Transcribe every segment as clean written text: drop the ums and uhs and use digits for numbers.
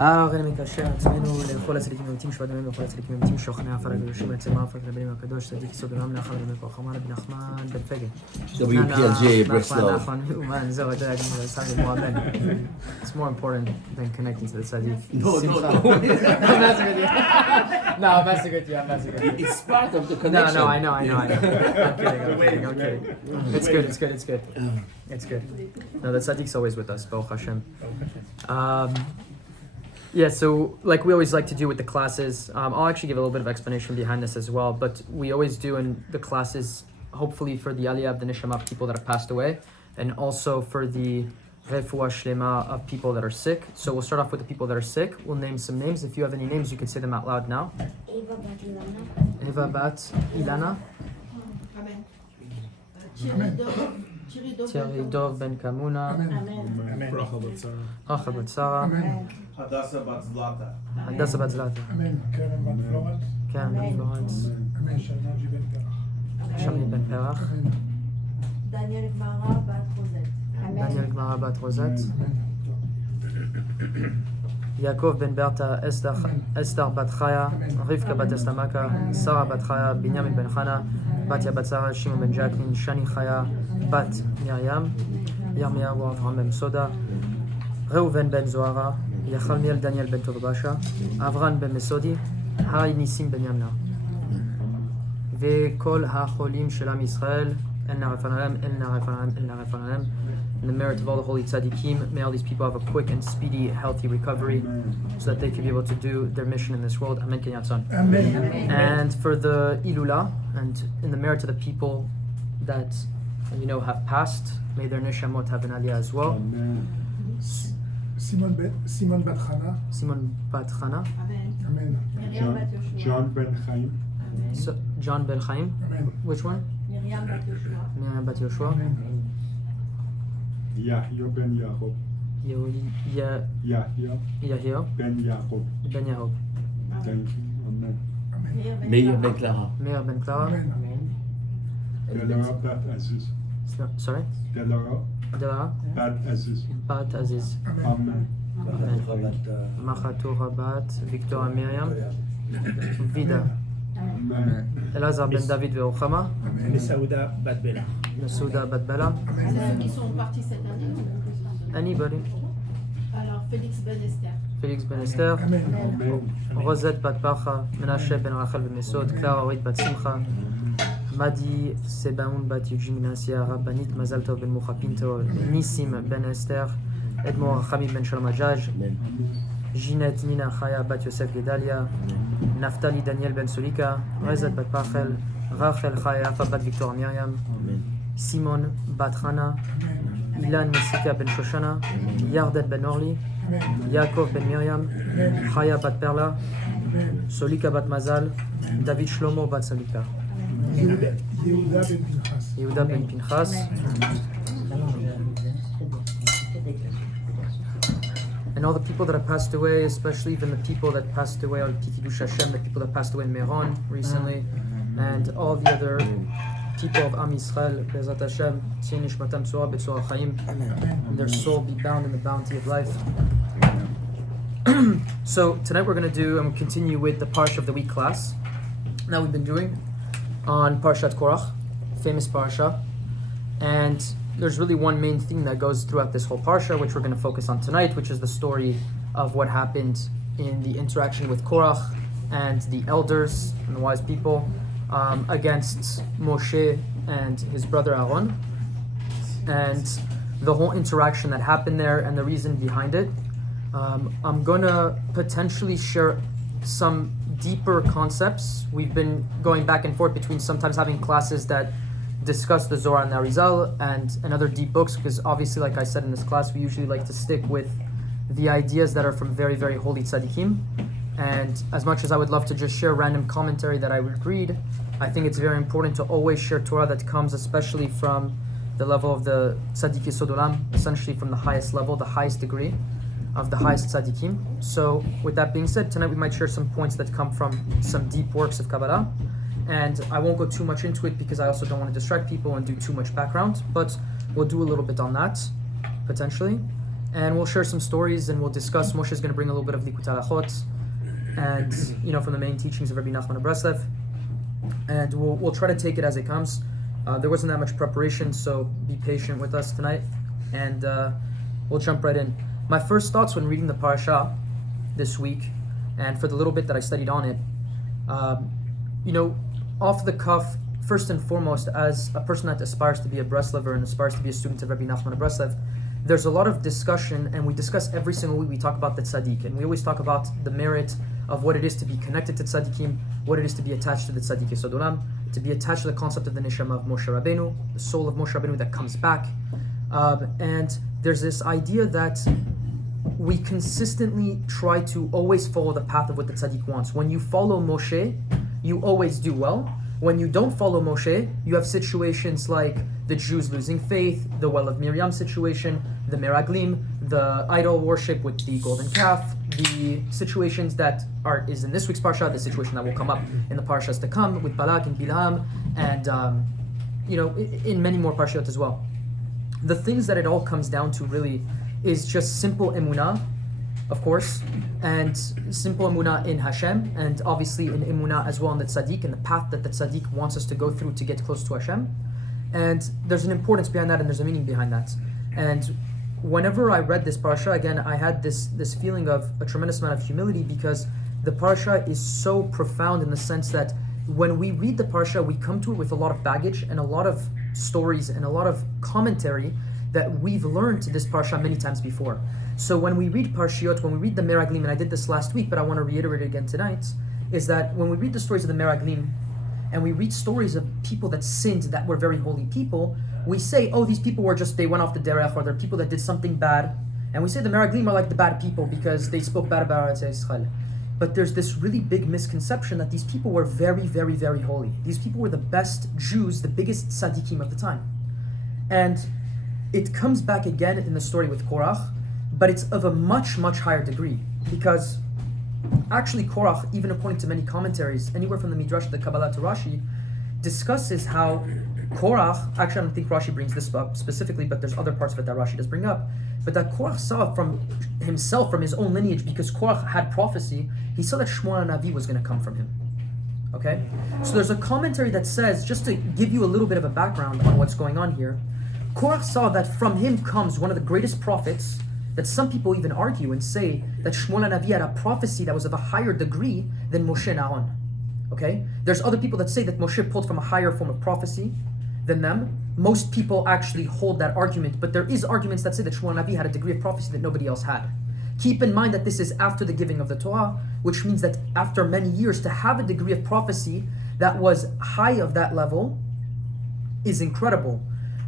הרי מקשר עצמנו לכל הצדיקים האמיתיים שבד מהם וכל הצדיקים האמיתיים שוכני עפר הקדושים בעצם האפר רבנו הקדוש צדיק יסוד עולם נחל רבי כוחמן רבי נחמן בן פגה. WPLJ Bristol. נחמן, זהו, אתה יודע, זה סתם מועמד. It's more important than connecting to the Tzadik. No. I'm messing with you. It's part of the connection. No, I know. I'm kidding. It's good. It's good. No, the Tzadik's always with us, Baruch Hashem. Yeah, so like we always like to do with the classes, I'll actually give a little bit of explanation behind this as well, but we always do in the classes, hopefully for the aliyah of the neshama of people that have passed away, and also for the refuah shlema of people that are sick. So we'll start off with the people that are sick. We'll name some names. If you have any names, you can say them out loud now. Eva bat Ilana. Amen. Thierry Dov ben Kamuna. Amen. Rachel bat Sarah. Hadassah bat Zlata. Hadassah bat Zlata. Karen bat Florence. Karen ben Florence. Shalmaji ben Perach. Shami ben Perach. Daniel Gmara bat Rosette. Daniel Gmara bat Rosette. Yaakov ben Berta, Esther bat Chaya, Rivka bat Estamaka, Sarah bat Chaya, Binyamin ben Chana, Batya bat Sarah, Shimon ben Jacqueline, Shani Chaya bat Miriam, Yirmiyahu Avraham ben Soda, Reuven ben Zohara, Yachalmiel Daniel ben Tovbasha, Avran ben Mesodi, Hari Nissim ben Yamna. וכל החולים של עם ישראל, אל נא רפא להם, אל נא רפא להם, אל נא רפא להם. In the merit of all the holy tzaddikim, may all these people have a quick and speedy, healthy recovery, so that they can be able to do their mission in this world. Amen. Amen. And for the ilula, and in the merit of the people that have passed, may their neshamot have an aliyah as well. Simon bat Chana. Simon bat Chana. Amen. John ben Chaim. So, John ben Chaim. Amen. Which one? Miriam bat Yoshua. Miriam bat Yoshua. Yahya ben Yaakov. Yahya ben Yaakov. ben Yaakov. Thank you. Amen. Meir ben Clara. Meir ben Clara. Delara bat Aziz. Sorry? Delara Delara bat Aziz. bat Aziz. Amen. Machatou Rabat, Victoria Myriam, Vida, Amen. Elazar ben David Veochama, Mesauda bat Bela. Mesouda bat Bela. Ceux qui sont partis cette année. Anybody? Alors, Félix ben Esther. Félix ben Esther, Amen. Rosette bat Parcha, Menashe ben Rachel ben Mesod, Clara Orit bat Simcha, Madi Sebaoun bat Eugene Minasia, Rabbanit Mazal Tov ben Mucha Pinto, Nissim ben Esther, Edmond Rachamim ben Shalom Hajjaj, Ginette Nina Chaya bat Yosef Gedalia, Naftali Daniel ben Solika, Rezat bat Pachel, Rachel Chaya Afa bat Victor Myriam, Simon bat Hana, Ilan Nesika ben Shoshana, Yarden ben Orli, Yaakov ben Myriam, Chaya bat Perla, Solika bat Mazal, David Shlomo bat Solika, Yehuda ben Pinchas. And all the people that have passed away, especially even the people that passed away on Kiddush Hashem, the people that passed away in Meron recently, and all the other people of Am Yisrael, Bezat Hashem, Tzin Nishmatam Tzora B'Tzora Chaim, and their soul be bound in the bounty of life. So tonight we're going to do, and we'll continue with the parasha of the week class that we've been doing on Parashat Korach, famous parasha, and there's really one main theme that goes throughout this whole parsha, which we're going to focus on tonight, which is the story of what happened in the interaction with Korach and the elders and the wise people against Moshe and his brother Aaron, and the whole interaction that happened there and the reason behind it. I'm going to potentially share some deeper concepts. We've been going back and forth between sometimes having classes that discuss the Zohar and Ari'zl and other deep books, because obviously, like I said in this class, we usually like to stick with the ideas that are from very, very holy tzaddikim. And as much as I would love to just share random commentary that I would read, I think it's very important to always share Torah that comes especially from the level of the tzaddik yesod olam, essentially from the highest level, the highest degree of the highest tzaddikim. So with that being said, tonight we might share some points that come from some deep works of Kabbalah. And I won't go too much into it because I also don't want to distract people and do too much background, but we'll do a little bit on that, potentially. and we'll share some stories and we'll discuss. Moshe is going to bring a little bit of Likutei Halachot, and from the main teachings of Rebbe Nachman of Breslev, and we'll try to take it as it comes. There wasn't that much preparation, so be patient with us tonight, and we'll jump right in. My first thoughts when reading the parasha this week, and for the little bit that I studied on it, off the cuff, first and foremost, as a person that aspires to be a Breslever and aspires to be a student of Rebbe Nachman of Breslev, there's a lot of discussion, and we discuss every single week. We talk about the Tzadik, and we always talk about the merit of what it is to be connected to Tzadikim, what it is to be attached to the Tzadik Yesod Olam, to be attached to the concept of the Neshama of Moshe Rabbeinu, the soul of Moshe Rabbeinu that comes back. And there's this idea that we consistently try to always follow the path of what the Tzadik wants. When you follow Moshe, you always do well. When you don't follow Moshe, you have situations like the Jews losing faith, the Well of Miriam situation, the Meraglim, the idol worship with the golden calf, the situations that is in this week's parasha, the situation that will come up in the parashas to come with Balak and Bilam, and in many more parashot as well. The things that it all comes down to really is just simple emunah, of course, and simple emunah in Hashem, and obviously in emunah as well in the Tzadik, and the path that the Tzadik wants us to go through to get close to Hashem. And there's an importance behind that, and there's a meaning behind that. And whenever I read this parasha, again, I had this feeling of a tremendous amount of humility, because the parasha is so profound in the sense that when we read the parasha, we come to it with a lot of baggage and a lot of stories and a lot of commentary that we've learned to this parasha many times before. So when we read Parshiot, when we read the Meraglim, and I did this last week, but I want to reiterate it again tonight, is that when we read the stories of the Meraglim, and we read stories of people that sinned, that were very holy people, we say, oh, these people they went off the derech, or they're people that did something bad, and we say the Meraglim are like the bad people because they spoke bad about Eretz Yisrael. But there's this really big misconception that these people were very, very, very holy. These people were the best Jews, the biggest tzaddikim of the time. And it comes back again in the story with Korach, but it's of a much, much higher degree, because actually Korach, even according to many commentaries, anywhere from the Midrash to the Kabbalah to Rashi, discusses how Korach, actually I don't think Rashi brings this up specifically, but there's other parts of it that Rashi does bring up, but that Korach saw from himself, from his own lineage, because Korach had prophecy, he saw that Shmuel Navi was going to come from him. Okay? So there's a commentary that says, just to give you a little bit of a background on what's going on here, Korach saw that from him comes one of the greatest prophets, that some people even argue and say that Shmuel Navi had a prophecy that was of a higher degree than Moshe and Aaron. Okay? There's other people that say that Moshe pulled from a higher form of prophecy than them. Most people actually hold that argument, but there is arguments that say that Shmuel Navi had a degree of prophecy that nobody else had. Keep in mind that this is after the giving of the Torah, which means that after many years, to have a degree of prophecy that was high of that level is incredible.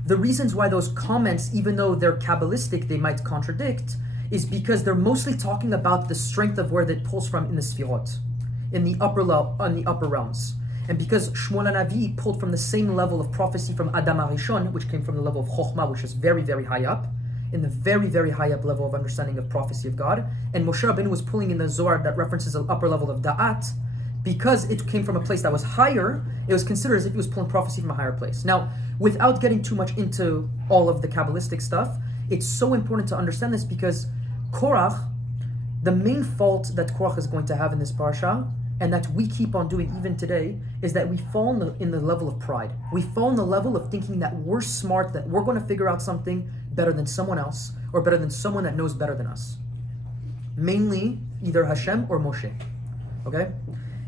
The reasons why those comments, even though they're Kabbalistic, they might contradict, is because they're mostly talking about the strength of where it pulls from in the Sfirot, in the upper realms. And because Shmuel Navi pulled from the same level of prophecy from Adam HaRishon, which came from the level of Chokhmah, which is very, very high up, in the very, very high up level of understanding of prophecy of God, and Moshe Rabbeinu was pulling in the Zohar that references an upper level of Da'at, because it came from a place that was higher, it was considered as if he was pulling prophecy from a higher place. Now, without getting too much into all of the Kabbalistic stuff, it's so important to understand this, because Korach, the main fault that Korach is going to have in this parasha, and that we keep on doing even today, is that we fall in the level of pride. We fall in the level of thinking that we're smart, that we're going to figure out something better than someone else, or better than someone that knows better than us. Mainly, either Hashem or Moshe. Okay?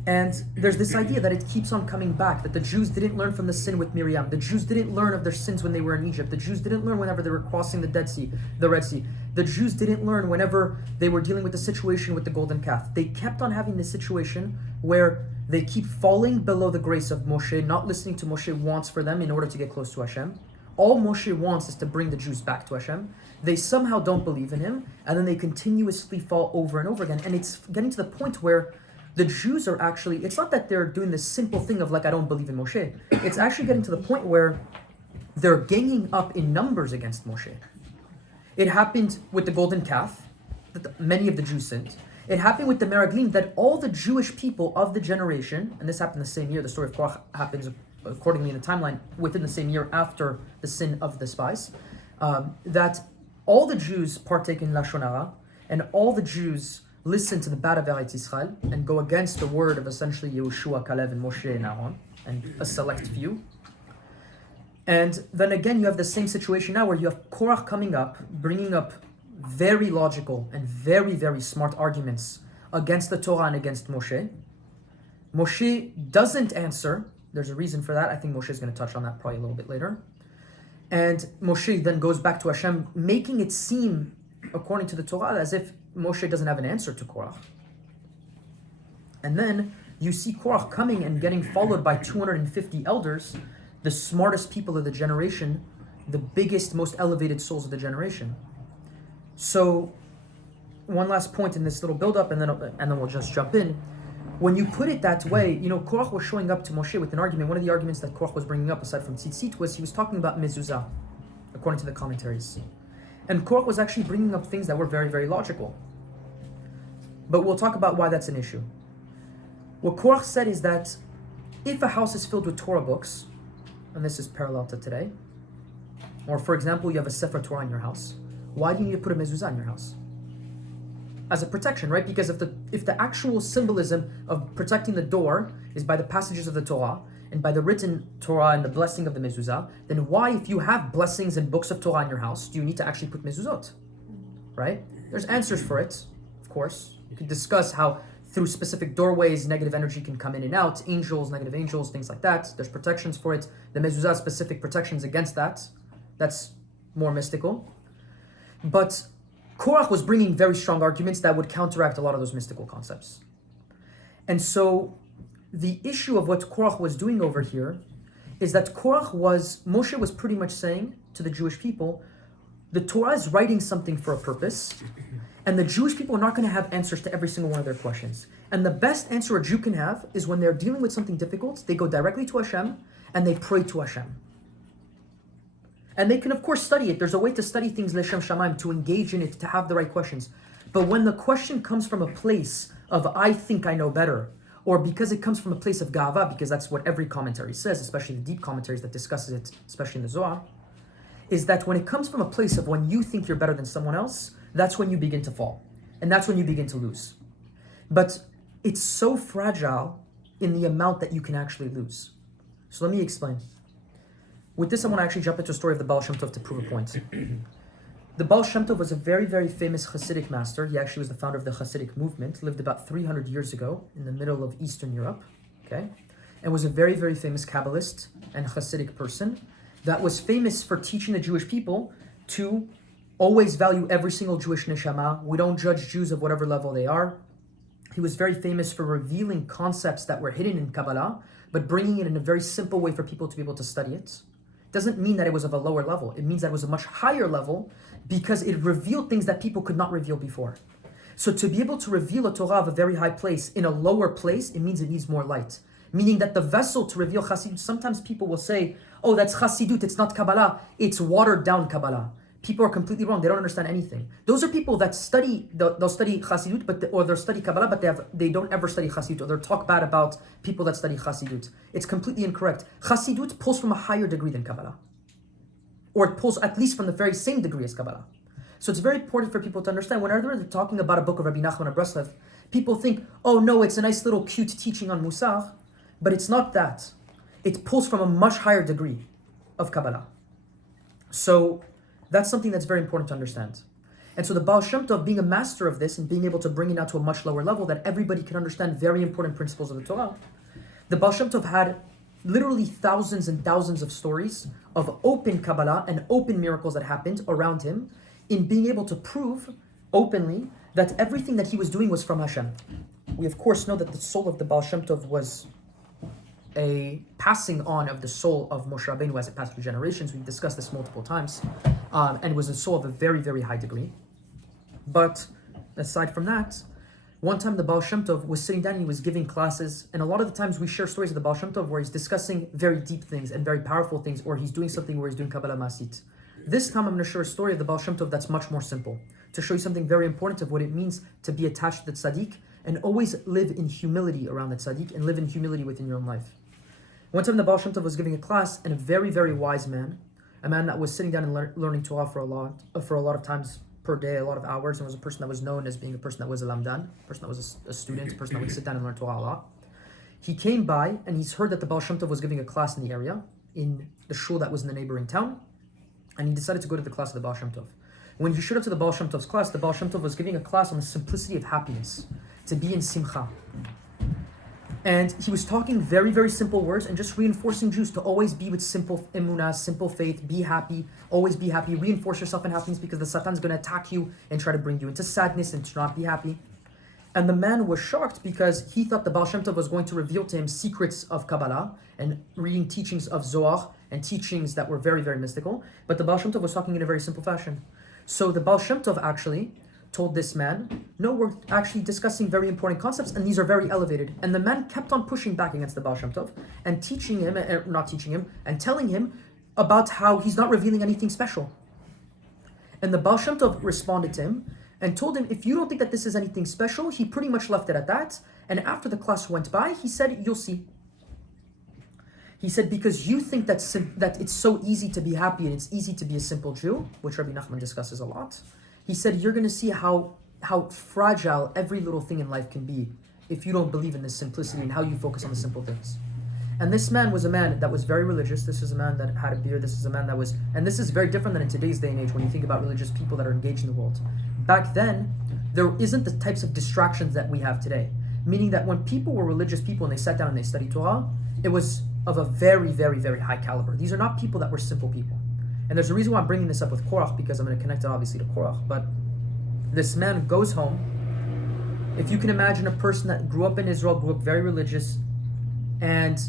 And there's this idea that it keeps on coming back, that the Jews didn't learn from the sin with Miriam. The Jews didn't learn of their sins when they were in Egypt. The Jews didn't learn whenever they were crossing the Red Sea. The Jews didn't learn whenever they were dealing with the situation with the golden calf. They kept on having this situation where they keep falling below the grace of Moshe, not listening to Moshe wants for them in order to get close to Hashem. All Moshe wants is to bring the Jews back to Hashem. They somehow don't believe in him, and then they continuously fall over and over again. And it's getting to the point where the Jews are actually, it's not that they're doing this simple thing of like, I don't believe in Moshe. It's actually getting to the point where they're ganging up in numbers against Moshe. It happened with the golden calf, that many of the Jews sinned. It happened with the Meraglim, that all the Jewish people of the generation, and this happened the same year, the story of Korach happens accordingly in the timeline, within the same year after the sin of the spies, that all the Jews partake in Lashon Hara, and all the Jews listen to the bad of Eretz Yisrael and go against the word of essentially Yehoshua, Kalev, and Moshe and Aaron, and a select few. And then again, you have the same situation now where you have Korach coming up, bringing up very logical and very, very smart arguments against the Torah and against Moshe. Moshe doesn't answer. There's a reason for that. I think Moshe is going to touch on that probably a little bit later. And Moshe then goes back to Hashem, making it seem, according to the Torah, as if Moshe doesn't have an answer to Korach. And then you see Korach coming and getting followed by 250 elders, the smartest people of the generation, the biggest, most elevated souls of the generation. So, one last point in this little build-up, and then we'll just jump in. When you put it that way, Korach was showing up to Moshe with an argument. One of the arguments that Korach was bringing up, aside from tzitzit, was he was talking about mezuzah, according to the commentaries. And Korach was actually bringing up things that were very, very logical. But we'll talk about why that's an issue. What Korach said is that if a house is filled with Torah books, and this is parallel to today, or for example, you have a Sefer Torah in your house, why do you need to put a mezuzah in your house? As a protection, right? Because if the actual symbolism of protecting the door is by the passages of the Torah and by the written Torah and the blessing of the mezuzah, then why, if you have blessings and books of Torah in your house, do you need to actually put mezuzot? Right? There's answers for it, of course. You can discuss how through specific doorways, negative energy can come in and out, angels, negative angels, things like that. There's protections for it. The mezuzah, specific protections against that. That's more mystical. But Korach was bringing very strong arguments that would counteract a lot of those mystical concepts. And so the issue of what Korach was doing over here is that Moshe was pretty much saying to the Jewish people, the Torah is writing something for a purpose, and the Jewish people are not going to have answers to every single one of their questions. And the best answer a Jew can have is when they're dealing with something difficult, they go directly to Hashem and they pray to Hashem. And they can, of course, study it. There's a way to study things, Leshem Shamayim, to engage in it, to have the right questions. But when the question comes from a place of, I think I know better, or because it comes from a place of Ga'ava, because that's what every commentary says, especially the deep commentaries that discusses it, especially in the Zohar, is that when it comes from a place of when you think you're better than someone else, that's when you begin to fall. And that's when you begin to lose. But it's so fragile in the amount that you can actually lose. So let me explain. With this, I want to actually jump into a story of the Baal Shemtov to prove a point. The Baal Shemtov was a very, very famous Hasidic master. He actually was the founder of the Hasidic movement, lived about 300 years ago in the middle of Eastern Europe, okay? And was a very, very famous Kabbalist and Hasidic person that was famous for teaching the Jewish people to always value every single Jewish neshama. We don't judge Jews of whatever level they are. He was very famous for revealing concepts that were hidden in Kabbalah, but bringing it in a very simple way for people to be able to study it. Doesn't mean that it was of a lower level. It means that it was a much higher level because it revealed things that people could not reveal before. So to be able to reveal a Torah of a very high place in a lower place, it means it needs more light. Meaning that the vessel to reveal Chassidut, sometimes people will say, oh, that's Chassidut, it's not Kabbalah, it's watered down Kabbalah. People are completely wrong. They don't understand anything. Those are people that study, they'll study Chassidut, or they'll study Kabbalah, but they don't ever study Chassidut, or they'll talk bad about people that study Chassidut. It's completely incorrect. Chassidut pulls from a higher degree than Kabbalah. Or it pulls at least from the very same degree as Kabbalah. So it's very important for people to understand, whenever they're talking about a book of Rebbe Nachman of Breslev, people think, oh no, it's a nice little cute teaching on Musar, but it's not that. It pulls from a much higher degree of Kabbalah. So that's something that's very important to understand. And so the Baal Shemtov, being a master of this and being able to bring it out to a much lower level that everybody can understand very important principles of the Torah, the Baal Shemtov had literally thousands and thousands of stories of open Kabbalah and open miracles that happened around him in being able to prove openly that everything that he was doing was from Hashem. We of course know that the soul of the Baal Shemtov was a passing on of the soul of Moshe Rabbeinu as it passed through generations. We've discussed this multiple times. And it was a soul of a very, very high degree. But aside from that, one time the Baal Shemtov was sitting down and he was giving classes. And a lot of the times we share stories of the Baal Shemtov where he's discussing very deep things and very powerful things, or he's doing something where he's doing Kabbalah Masit. This time I'm going to share a story of the Baal Shemtov that's much more simple, to show you something very important of what it means to be attached to the Tzadik and always live in humility around the Tzadik and live in humility within your own life. One time the Baal Shemtov was giving a class, and a very, very wise man, a man that was sitting down and learning Torah for a lot of times per day, a lot of hours, and was a person that was known as being a person that was a lamdan, a person that was a student, a person that would sit down and learn Torah a lot. He came by and he's heard that the Baal Shemtov was giving a class in the area, in the shul that was in the neighboring town, and he decided to go to the class of the Baal Shemtov. When he showed up to the Baal Shemtov's class, the Baal Shemtov was giving a class on the simplicity of happiness, to be in simcha. And he was talking very, very simple words and just reinforcing Jews to always be with simple emunah, simple faith, be happy, always be happy, reinforce yourself in happiness because the Satan's going to attack you and try to bring you into sadness and to not be happy. And the man was shocked because he thought the Baal Shemtov was going to reveal to him secrets of Kabbalah and reading teachings of Zohar and teachings that were very, very mystical. But the Baal Shemtov was talking in a very simple fashion. So the Baal Shemtov actually told this man, no, we're actually discussing very important concepts and these are very elevated. And the man kept on pushing back against the Baal Shemtov and and telling him about how he's not revealing anything special. And the Baal Shemtov responded to him and told him, if you don't think that this is anything special, he pretty much left it at that. And after the class went by, he said, you'll see. He said, because you think that it's so easy to be happy and it's easy to be a simple Jew, which Rebbe Nachman discusses a lot. He said, you're going to see how fragile every little thing in life can be if you don't believe in this simplicity and how you focus on the simple things. And this man was a man that was very religious. This is a man that had a beard. This is a man that was, and this is very different than in today's day and age when you think about religious people that are engaged in the world. Back then, there isn't the types of distractions that we have today. Meaning that when people were religious people and they sat down and they studied Torah, it was of a very, very, very high caliber. These are not people that were simple people. And there's a reason why I'm bringing this up with Korach, because I'm going to connect it obviously to Korach. But this man goes home. If you can imagine a person that grew up in Israel, grew up very religious, and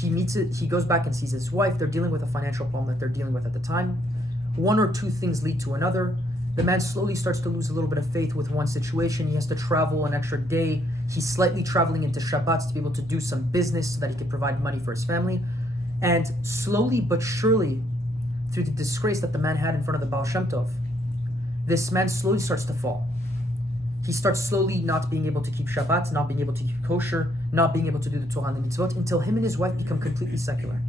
he goes back and sees his wife. They're dealing with a financial problem that they're dealing with at the time. One or two things lead to another. The man slowly starts to lose a little bit of faith with one situation. He has to travel an extra day. He's slightly traveling into Shabbats to be able to do some business so that he can provide money for his family. And slowly but surely, through the disgrace that the man had in front of the Baal Shemtov, this man slowly starts to fall. He starts slowly not being able to keep Shabbat, not being able to keep kosher, not being able to do the Torah and the mitzvot, until him and his wife become completely secular.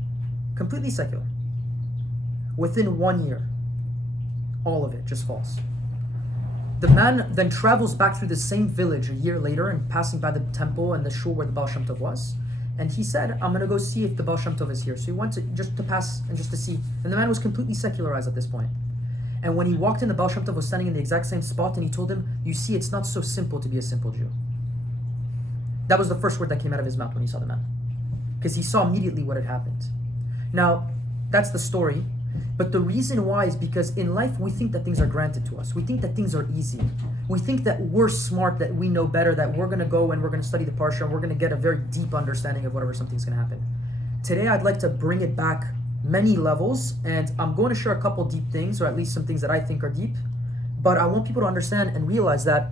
Completely secular. Within 1 year, all of it just falls. The man then travels back through the same village a year later and passing by the temple and the shul where the Baal Shemtov was. And he said, I'm going to go see if the Baal Shemtov is here. So he went just to pass and just to see. And the man was completely secularized at this point. And when he walked in, the Baal Shemtov was standing in the exact same spot and he told him, you see, it's not so simple to be a simple Jew. That was the first word that came out of his mouth when he saw the man. Because he saw immediately what had happened. Now, that's the story. But the reason why is because in life we think that things are granted to us. We think that things are easy. We think that we're smart, that we know better, that we're going to go and we're going to study the parasha and we're going to get a very deep understanding of whatever something's going to happen. Today I'd like to bring it back many levels, and I'm going to share a couple deep things, or at least some things that I think are deep. But I want people to understand and realize that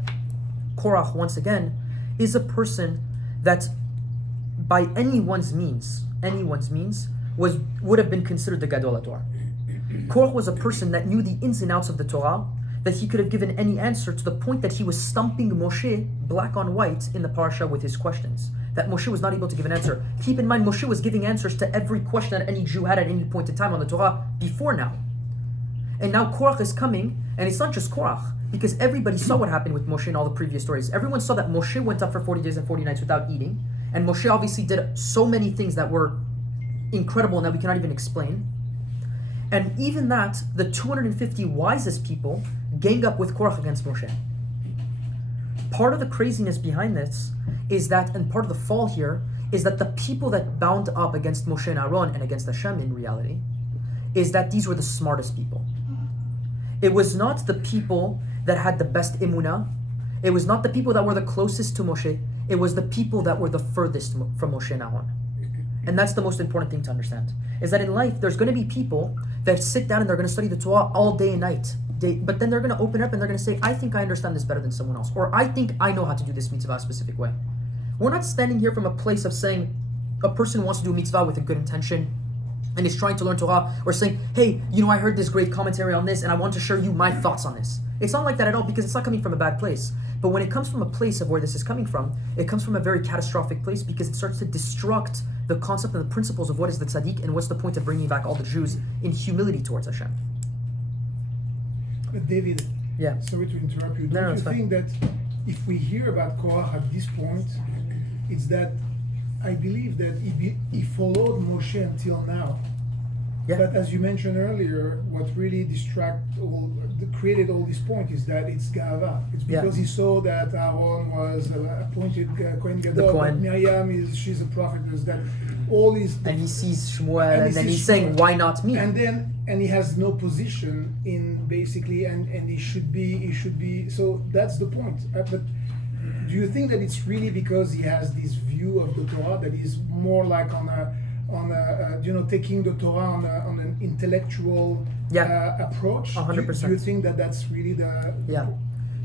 Korach, once again, is a person that by anyone's means would have been considered the Gadol HaTorah. Korach was a person that knew the ins and outs of the Torah, that he could have given any answer, to the point that he was stumping Moshe black on white in the parasha with his questions, that Moshe was not able to give an answer. Keep in mind, Moshe was giving answers to every question that any Jew had at any point in time on the Torah before now. And now Korach is coming, and it's not just Korach, because everybody saw what happened with Moshe in all the previous stories. Everyone saw that Moshe went up for 40 days and 40 nights without eating, and Moshe obviously did so many things that were incredible and that we cannot even explain. And even that, the 250 wisest people gang up with Korach against Moshe. Part of the craziness behind this is that, and part of the fall here, is that the people that bound up against Moshe and Aaron and against Hashem in reality, is that these were the smartest people. It was not the people that had the best emunah. It was not the people that were the closest to Moshe. It was the people that were the furthest from Moshe and Aaron. And that's the most important thing to understand, is that in life, there's going to be people that sit down and they're going to study the Torah all day and night. But then they're going to open up and they're going to say, I think I understand this better than someone else. Or I think I know how to do this mitzvah a specific way. We're not standing here from a place of saying a person wants to do a mitzvah with a good intention and is trying to learn Torah, or saying, hey, I heard this great commentary on this and I want to share you my thoughts on this. It's not like that at all, because it's not coming from a bad place. But when it comes from a place of where this is coming from, it comes from a very catastrophic place, because it starts to destruct the concept and the principles of what is the Tzadik and what's the point of bringing back all the Jews in humility towards Hashem. But David, Yeah. sorry to interrupt you. No, Don't it's you think that if we hear about Korach at this point, it's that I believe that he followed Moshe until now. Yeah. But as you mentioned earlier, what really created all this point is that it's Gava. It's because he saw that Aaron was appointed Kohen Gadol, Kohen. that Miriam she's a prophetess, that all these. And he sees Shmuel, and then sees he's saying, Shmuel. why not me? And he has no position in basically, and he should be. So that's the point. But do you think that it's really because he has this view of the Torah that is more like on a taking the Torah on an intellectual approach? 100%. Do you think that that's really the? Yeah.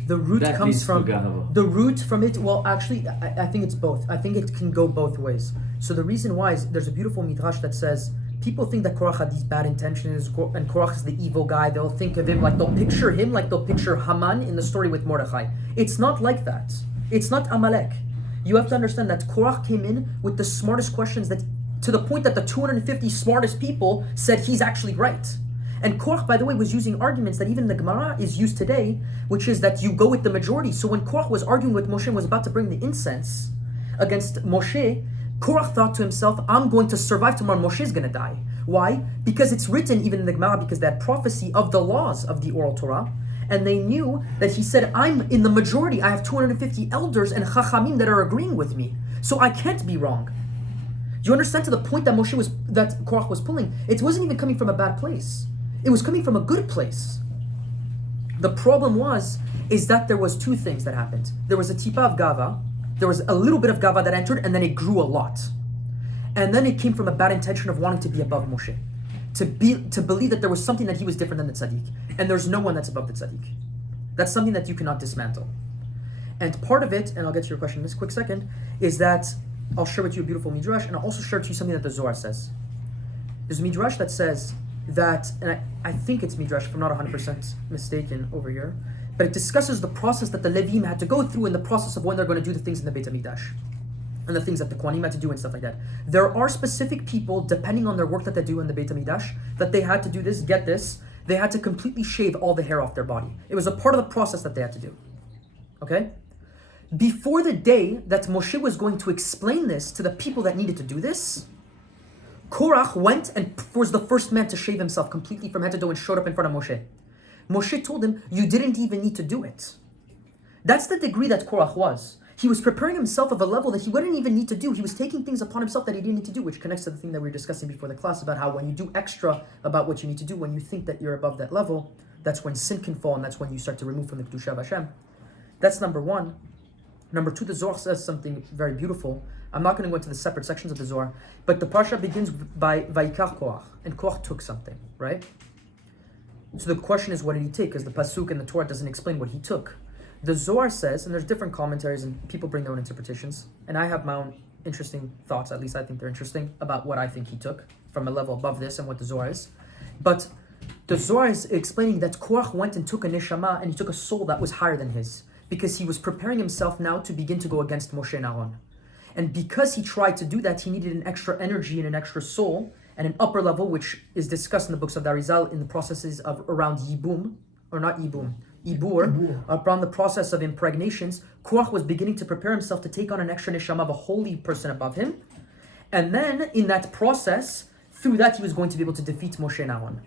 The root That comes leads to from Gava. the root from it. Well, actually, I think it's both. I think it can go both ways. So the reason why is there's a beautiful midrash that says people think that Korach had these bad intentions, and Korach is the evil guy. They'll think of him like they'll picture Haman in the story with Mordechai. It's not like that. It's not Amalek. You have to understand that Korach came in with the smartest questions, that to the point that the 250 smartest people said he's actually right. And Korach, by the way, was using arguments that even the Gemara is used today, which is that you go with the majority. So when Korach was arguing with Moshe and was about to bring the incense against Moshe, Korach thought to himself, I'm going to survive tomorrow, Moshe's going to die. Why? Because it's written even in the Gemara, because that prophecy of the laws of the oral Torah, and they knew that he said, I'm in the majority. I have 250 elders and chachamim that are agreeing with me. So I can't be wrong. Do you understand to the point that Korach was pulling? It wasn't even coming from a bad place. It was coming from a good place. The problem is that there was two things that happened. There was a tipa of gava. There was a little bit of gava that entered, and then it grew a lot. And then it came from a bad intention of wanting to be above Moshe. To believe that there was something that he was different than the Tzadik. And there's no one that's above the Tzadik. That's something that you cannot dismantle. And part of it, and I'll get to your question in this quick second, is that I'll share with you a beautiful midrash, and I'll also share with you something that the Zohar says. There's a midrash that says that, and I think it's midrash if I'm not 100% mistaken over here, but it discusses the process that the Levim had to go through in the process of when they're going to do the things in the Beit HaMikdash, and the things that the Kohanim had to do and stuff like that. There are specific people, depending on their work that they do in the Beit HaMikdash, that they had to do this, get this, they had to completely shave all the hair off their body. It was a part of the process that they had to do. Okay? Before the day that Moshe was going to explain this to the people that needed to do this, Korach went and was the first man to shave himself completely from head to toe and showed up in front of Moshe. Moshe told him, you didn't even need to do it. That's the degree that Korach was. He was preparing himself of a level that he wouldn't even need to do. He was taking things upon himself that he didn't need to do, which connects to the thing that we were discussing before the class about how when you do extra about what you need to do, when you think that you're above that level, that's when sin can fall, and that's when you start to remove from the Kedusha of Hashem. That's number one. Number two, the Zohar says something very beautiful. I'm not going to go into the separate sections of the Zohar, but the parasha begins by Vayikach Korach, and Korach took something, right? So the question is, what did he take? Because the pasuk in the Torah doesn't explain what he took. The Zohar says, and there's different commentaries and people bring their own interpretations, and I have my own interesting thoughts, at least I think they're interesting, about what I think he took from a level above this and what the Zohar is. But the Zohar is explaining that Korach went and took a neshama, and he took a soul that was higher than his, because he was preparing himself now to begin to go against Moshe and Aaron. And because he tried to do that, he needed an extra energy and an extra soul, and an upper level, which is discussed in the books of the Ari'zl in the processes of around Yibum, or not Yibum, Ibur, around the process of impregnations. Korach was beginning to prepare himself to take on an extra neshama of a holy person above him. And then, in that process, through that, he was going to be able to defeat Moshe and Aaron.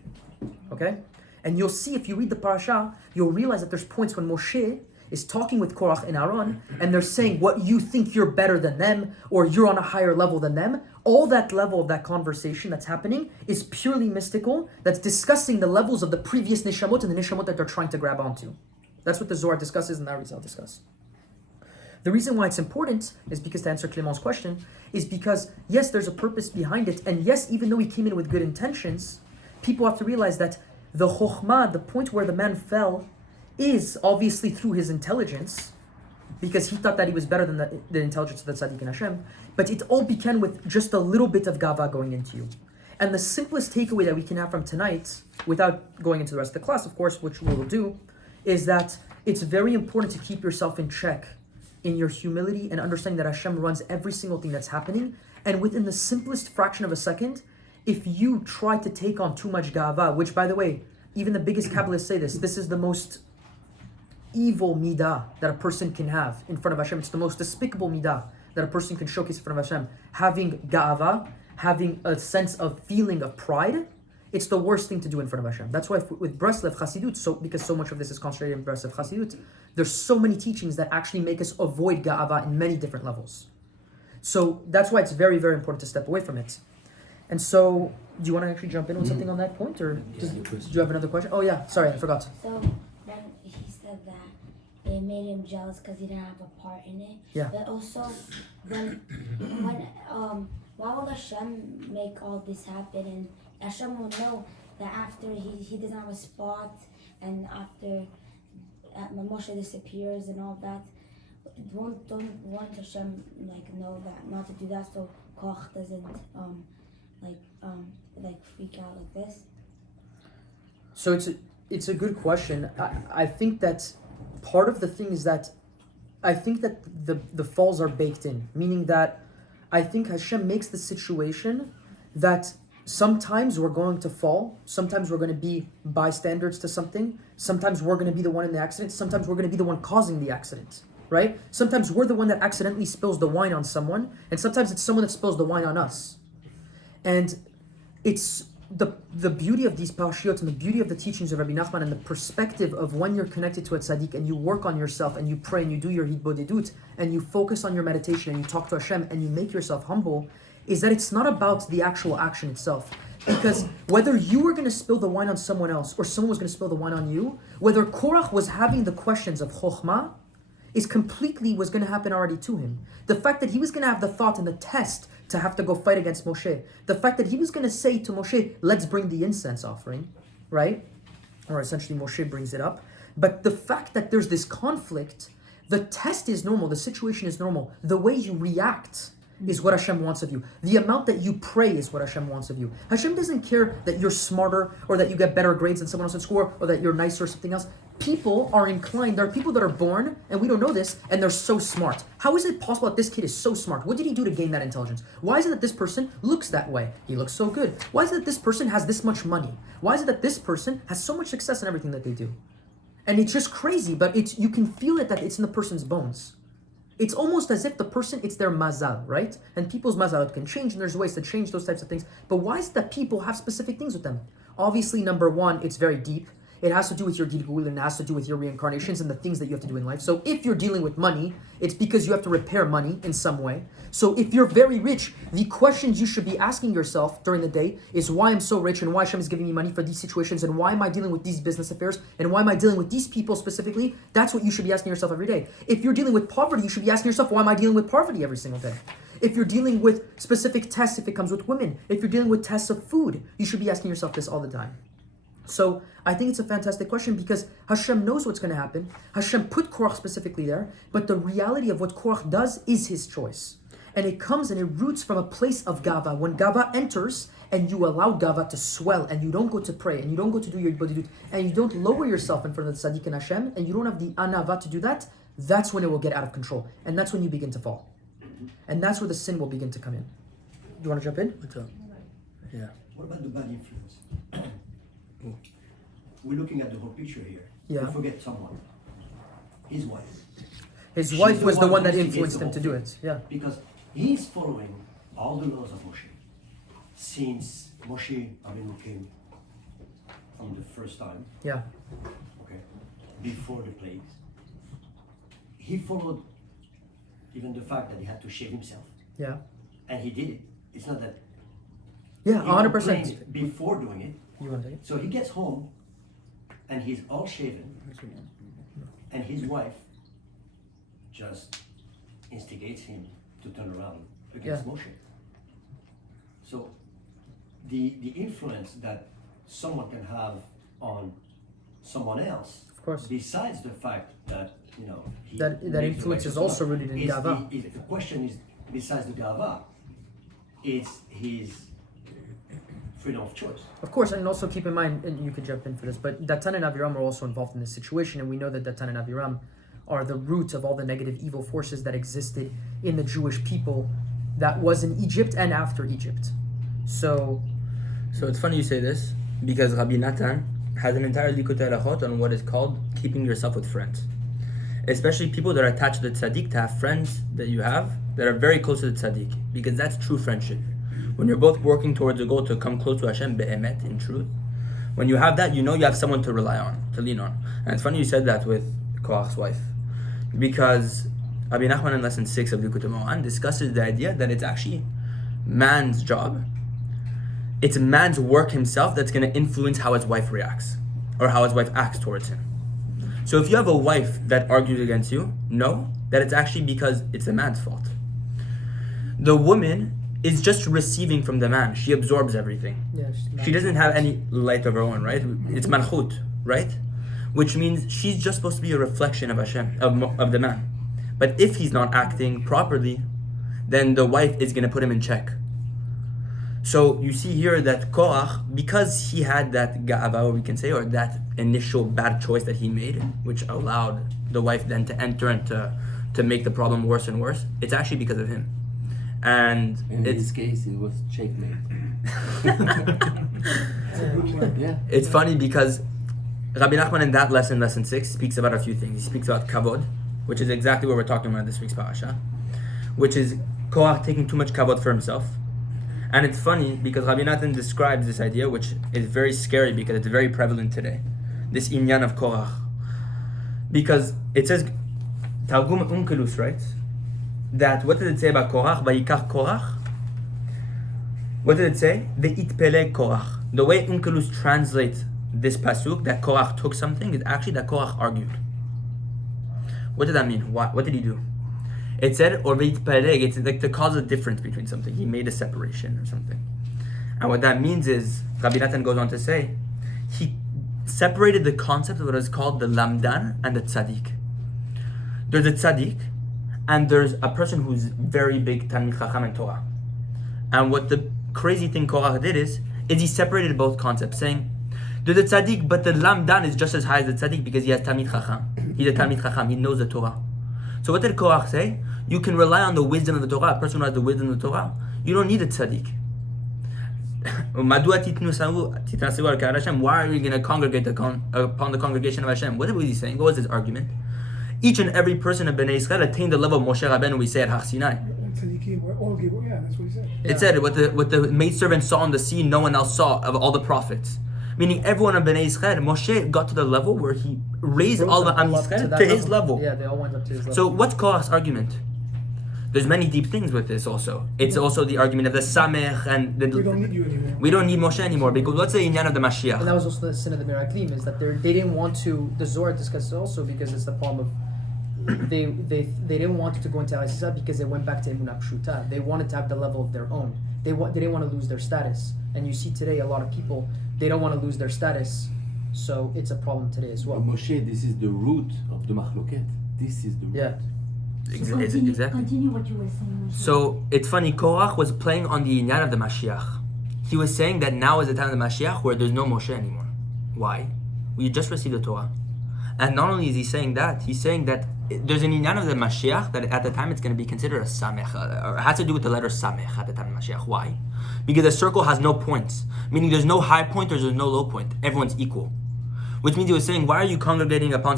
Okay? And you'll see, if you read the parasha, you'll realize that there's points when Moshe is talking with Korach and Aaron, and they're saying what you think you're better than them, or you're on a higher level than them. All that level of that conversation that's happening is purely mystical, that's discussing the levels of the previous nishamot and the nishamot that they're trying to grab onto. That's what the Zohar discusses and the Ari'zl discuss. The reason why it's important is because, to answer Clément's question, is because yes, there's a purpose behind it, and yes, even though he came in with good intentions, people have to realize that the chokhmah, the point where the man fell, is obviously through his intelligence, because he thought that he was better than the intelligence of the Tzadik and Hashem, but it all began with just a little bit of gava going into you. And the simplest takeaway that we can have from tonight, without going into the rest of the class, of course, which we will do, is that it's very important to keep yourself in check in your humility and understanding that Hashem runs every single thing that's happening. And within the simplest fraction of a second, if you try to take on too much ga'ava, which, by the way, even the biggest Kabbalists say this is the most evil midah that a person can have in front of Hashem. It's the most despicable midah that a person can showcase in front of Hashem. Having ga'ava, having a sense of feeling of pride, it's the worst thing to do in front of Hashem. That's why with Breslev Chassidut, because so much of this is concentrated in Breslev Chassidut, there's so many teachings that actually make us avoid ga'ava in many different levels. So that's why it's very, very important to step away from it. And so, do you want to actually jump in with something on that point, or do you have another question? Oh yeah, sorry, I forgot. So then he said that it made him jealous because he didn't have a part in it. Yeah. But also, when why will Hashem make all this happen? And Hashem will know that after he doesn't have a spot, and after Moshe disappears and all that, won't Hashem know that not to do that, so Korach doesn't freak out like this? So it's a good question. I think that part of the thing is that I think that the falls are baked in, meaning that I think Hashem makes the situation that sometimes we're going to fall, sometimes we're going to be bystanders to something, sometimes we're going to be the one in the accident, sometimes we're going to be the one causing the accident, right? Sometimes we're the one that accidentally spills the wine on someone, and sometimes it's someone that spills the wine on us. And it's the beauty of these parashiyot and the beauty of the teachings of Rebbe Nachman and the perspective of when you're connected to a Tzadik and you work on yourself and you pray and you do your hitbodedut and you focus on your meditation and you talk to Hashem and you make yourself humble, is that it's not about the actual action itself. Because whether you were going to spill the wine on someone else or someone was going to spill the wine on you, whether Korach was having the questions of Chokhmah was going to happen already to him. The fact that he was going to have the thought and the test to have to go fight against Moshe. The fact that he was going to say to Moshe, let's bring the incense offering, right? Or essentially Moshe brings it up. But the fact that there's this conflict, the test is normal, the situation is normal. The way you react is what Hashem wants of you. The amount that you pray is what Hashem wants of you. Hashem doesn't care that you're smarter or that you get better grades than someone else in school or that you're nicer or something else. People are inclined, there are people that are born, and we don't know this, and they're so smart. How is it possible that this kid is so smart? What did he do to gain that intelligence? Why is it that this person looks that way? He looks so good. Why is it that this person has this much money? Why is it that this person has so much success in everything that they do? And it's just crazy, but you can feel it that it's in the person's bones. It's almost as if the person, it's their mazal, right? And people's mazal, it can change, and there's ways to change those types of things. But why is it that people have specific things with them? Obviously, number one, it's very deep. It has to do with your gilgul and it has to do with your reincarnations and the things that you have to do in life. So if you're dealing with money, it's because you have to repair money in some way. So if you're very rich, the questions you should be asking yourself during the day is why I'm so rich and why Hashem is giving me money for these situations and why am I dealing with these business affairs and why am I dealing with these people specifically? That's what you should be asking yourself every day. If you're dealing with poverty, you should be asking yourself, why am I dealing with poverty every single day? If you're dealing with specific tests, if it comes with women, if you're dealing with tests of food, you should be asking yourself this all the time. So I think it's a fantastic question because Hashem knows what's going to happen. Hashem put Korach specifically there, but the reality of what Korach does is his choice. And it comes and it roots from a place of Gava. When Gava enters and you allow Gava to swell and you don't go to pray and you don't go to do your Bodhidut and you don't lower yourself in front of the Tzadik and Hashem and you don't have the Anava to do that, that's when it will get out of control. And that's when you begin to fall. And that's where the sin will begin to come in. Do you want to jump in? What's up? Yeah. What about the bad influence? We're looking at the whole picture here. Yeah. We forget someone. His wife. His She's wife the was the one that who influenced him instigates to the do whole it. Yeah. Because he's following all the laws of Moshe. Since Moshe came from the first time, Yeah. okay, before the plagues, he followed even the fact that he had to shave himself. Yeah. And he did it. It's not that Yeah, he 100%. complained before doing it. You want to take it? So he gets home and he's all shaven, and his wife just instigates him to turn around against Moshe. So the influence that someone can have on someone else, Of course. besides the fact that he That made the influence right is choice, also rooted in Gava. The question is, besides the Gava, it's his freedom of choice. Of course, and also keep in mind, and you could jump in for this, but Datan and Aviram are also involved in this situation, and we know that Datan and Aviram are the root of all the negative evil forces that existed in the Jewish people that was in Egypt and after Egypt. So it's funny you say this, because Rabbi Natan has an entire Likutei Halachot on what is called keeping yourself with friends. Especially people that are attached to the Tzadik, to have friends that you have that are very close to the Tzadik, because that's true friendship. When you're both working towards a goal to come close to Hashem, be'emet, in truth, when you have that, you know you have someone to rely on, to lean on. And it's funny you said that with Korach's wife, because Rebbe Nachman in lesson 6 of Likutei Moharan discusses the idea that it's actually man's job. It's man's work himself that's going to influence how his wife reacts, or how his wife acts towards him. So if you have a wife that argues against you, know that it's actually because it's the man's fault. The woman is just receiving from the man. She absorbs everything. She doesn't have any light of her own, right? It's malchut, right? Which means she's just supposed to be a reflection of Hashem, of the man. But if he's not acting properly, then the wife is going to put him in check. So you see here that Korach, because he had that ga'ava, we can say, or that initial bad choice that he made, which allowed the wife then to enter and to make the problem worse and worse, it's actually because of him. And in this case, it was checkmate. Yeah. It's funny because Rabbi Nachman in that lesson 6, speaks about a few things. He speaks about kavod, which is exactly what we're talking about in this week's parasha, which is Korach taking too much kavod for himself. And it's funny because Rabbi Nathan describes this idea, which is very scary because it's very prevalent today. This inyan of Korach. Because it says, Targum Unkelus, right? That, what did it say about Korach? Vayikach Korach? What did it say? Ve'itpeleg Korach. The way Unkelus translates this pasuk, that Korach took something, is actually that Korach argued. What did that mean? What did he do? It said, or ve'itpeleg, it's like to cause a difference between something. He made a separation or something. And what that means is, Rabbi Natan goes on to say, he separated the concept of what is called the lamdan and the tzadik. There's a tzadik, and there's a person who's very big Talmid Chacham in Torah. And what the crazy thing Korach did is he separated both concepts, saying, there's a tzaddik, but the lamdan is just as high as the tzaddik because he has Talmid Chacham. He's a Talmid Chacham, he knows the Torah. So what did Korach say? You can rely on the wisdom of the Torah, a person who has the wisdom of the Torah. You don't need a tzaddik. Why are you going to congregate upon the congregation of Hashem? What was he saying? What was his argument? Each and every person of Bnei Israel attained the level of Moshe Rabbeinu, we say at Har Sinai. Yeah, that's what he said. It said, what the maidservant saw on the sea, no one else saw, of all the prophets. Meaning everyone of Bnei Israel, Moshe got to the level where he raised all of Am Yisrael to his level. Yeah, they all went up to his level. So what's Korach's argument? There's many deep things with this also. It's also the argument of the Samech and the... We don't need you anymore. We don't need Moshe anymore, because what's the inyan of the And Mashiach? that was also the sin of the Miraklim, is that they didn't want to, the Zohar discusses also because it's the problem of, they didn't want to go into Al-Isra because they went back to Emunah Pshuta. They wanted to have the level of their own. They didn't want to lose their status. And you see today a lot of people, they don't want to lose their status. So it's a problem today as well. Moshe, this is the root of the machloket. This is the root. Yeah. Exactly. Continue what you were saying. So it's funny, Korach was playing on the inyan of the Mashiach. He was saying that now is the time of the Mashiach where there's no Moshe anymore. Why? We just received the Torah. And not only is he saying that, he's saying that there's an inyan of the Mashiach that at the time it's going to be considered a samech, or it has to do with the letter samech at the time of Mashiach. Why? Because the circle has no points, meaning there's no high point, there's no low point. Everyone's equal. Which means he was saying, why are you congregating upon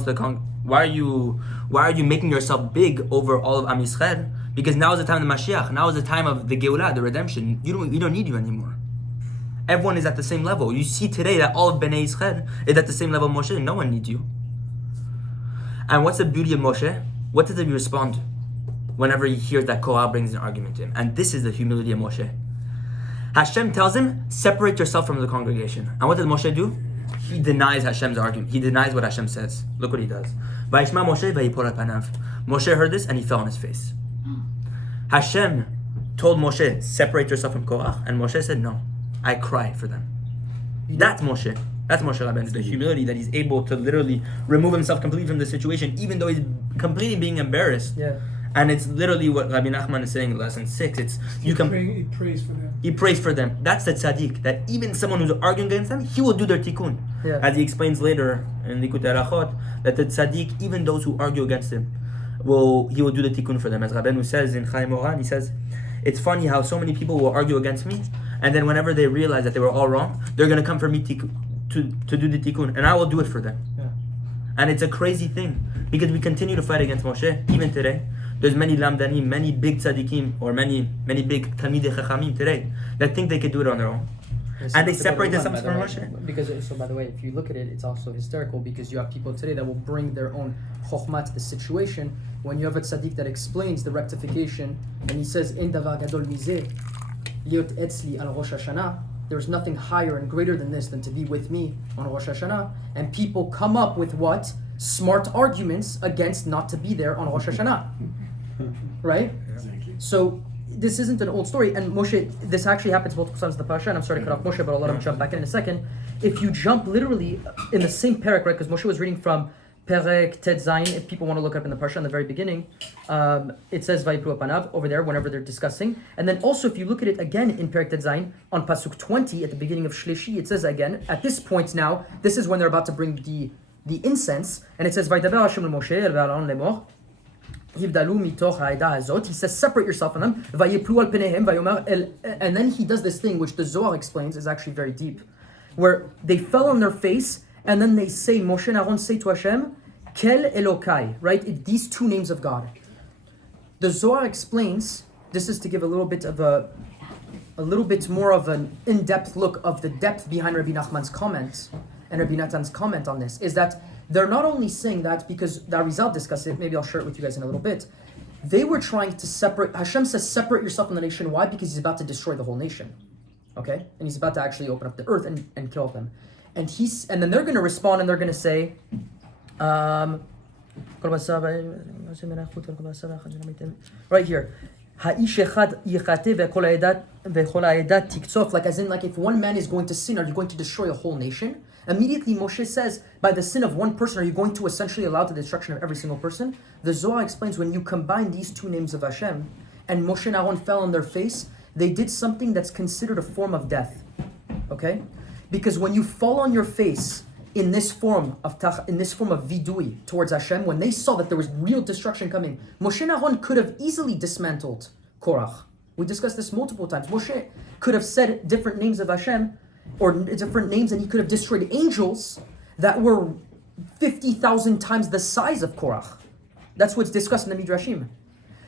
why are you making yourself big over all of Am Yisrael? Because now is the time of the Mashiach. Now is the time of the Geulah, the redemption. We don't need you anymore. Everyone is at the same level. You see today that all of Bnei Yisrael is at the same level of Moshe. No one needs you. And what's the beauty of Moshe? What does he respond whenever he hears that Korah brings an argument to him? And this is the humility of Moshe. Hashem tells him, separate yourself from the congregation. And what does Moshe do? He denies Hashem's argument. He denies what Hashem says. Look what he does. Vayishma Moshe vayipol al panav. Moshe heard this and he fell on his face. Hashem told Moshe, separate yourself from Korah. And Moshe said, no, I cry for them. That's Moshe. That's Moshe Rabbeinu, the humility that he's able to literally remove himself completely from the situation, even though he's completely being embarrassed. Yeah. And it's literally what Rabbi Nachman is saying in lesson 6. It's you can He prays for them. he prays for them. That's the tzaddik. That even someone who's arguing against them, he will do their tikkun. Yeah. As he explains later in Likutei Halachot, that the tzaddik, even those who argue against him, he will do the tikkun for them. As Rabbeinu says in Chaim Moran, he says, it's funny how so many people will argue against me, and then whenever they realize that they were all wrong, they're going to come for me to do the tikkun, and I will do it for them. Yeah. And it's a crazy thing, because we continue to fight against Moshe, even today. There's many lamdanim, many big tzaddikim, or many big talmidei chachamim today that think they could do it on their own. And they separate themselves from Moshe. Because, so by the way, if you look at it, it's also hysterical because you have people today that will bring their own chokhmah to the situation. When you have a tzaddik that explains the rectification, and he says, "In davar gadol mizeh, liot etzli al Rosh Hashanah," there's nothing higher and greater than this than to be with me on Rosh Hashanah. And people come up with what? Smart arguments against not to be there on Rosh Hashanah. Right? Exactly. So this isn't an old story, and Moshe, this actually happens multiple times in the parasha, and I'm sorry to cut off Moshe, but I'll let him jump back in a second. If you jump literally in the same parak, right, because Moshe was reading from Perek Tet Zayin, if people want to look up in the parasha in the very beginning, it says Vayiplu Apanav over there whenever they're discussing, and then also if you look at it again in Perek Tet Zayin, on Pasuk 20, at the beginning of Shlishi, it says again, at this point now, this is when they're about to bring the incense, and it says Vaydaber Hashem Moshe el V'Aaron lemor, he says, separate yourself from them. And then he does this thing, which the Zohar explains is actually very deep, where they fell on their face, and then they say, Moshe and Aaron say to Hashem, Kel Elokai, right? These two names of God. The Zohar explains, this is to give a little bit more of an in-depth look of the depth behind Rebbe Nachman's comment and Rebbe Natan's comment on this, is that they're not only saying that because the Ari'zl discussed it, maybe I'll share it with you guys in a little bit. They were trying to separate, Hashem says separate yourself from the nation. Why? Because he's about to destroy the whole nation. Okay? And he's about to actually open up the earth and kill them. And then they're going to respond and they're going to say, right here, like as in, like if one man is going to sin, are you going to destroy a whole nation? Immediately Moshe says, by the sin of one person, are you going to essentially allow the destruction of every single person? The Zohar explains when you combine these two names of Hashem, and Moshe and Aaron fell on their face, they did something that's considered a form of death. Okay? Because when you fall on your face in this form of vidui towards Hashem, when they saw that there was real destruction coming, Moshe and Aaron could have easily dismantled Korach. We discussed this multiple times. Moshe could have said different names of Hashem, or different names, and he could have destroyed angels that were 50,000 times the size of Korach. That's what's discussed in the Midrashim.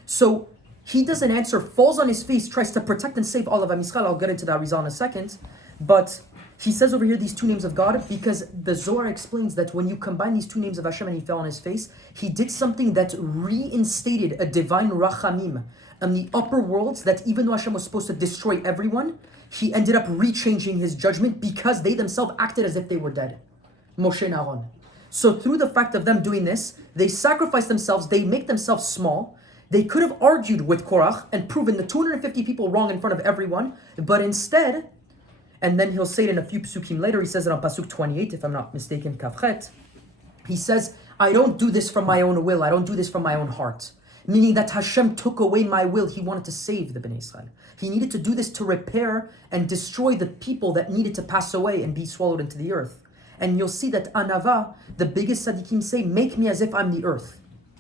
So he doesn't answer, falls on his face, tries to protect and save all of Am Yisrael. I'll get into the Ari'zl in a second. But he says over here these two names of God because the Zohar explains that when you combine these two names of Hashem and he fell on his face, he did something that reinstated a divine rachamim in the upper worlds, that even though Hashem was supposed to destroy everyone, he ended up rechanging his judgment because they themselves acted as if they were dead. Moshe and Aaron. So through the fact of them doing this, they sacrifice themselves, they make themselves small. They could have argued with Korach and proven the 250 people wrong in front of everyone, but instead, and then he'll say it in a few psukim later, he says it on Pasuk 28, if I'm not mistaken, Kafchet, he says, I don't do this from my own will, I don't do this from my own heart. Meaning that Hashem took away my will, he wanted to save the Bnei Israel. He needed to do this to repair and destroy the people that needed to pass away and be swallowed into the earth. And you'll see that Anava, the biggest tzaddikim say, make me as if I'm the earth.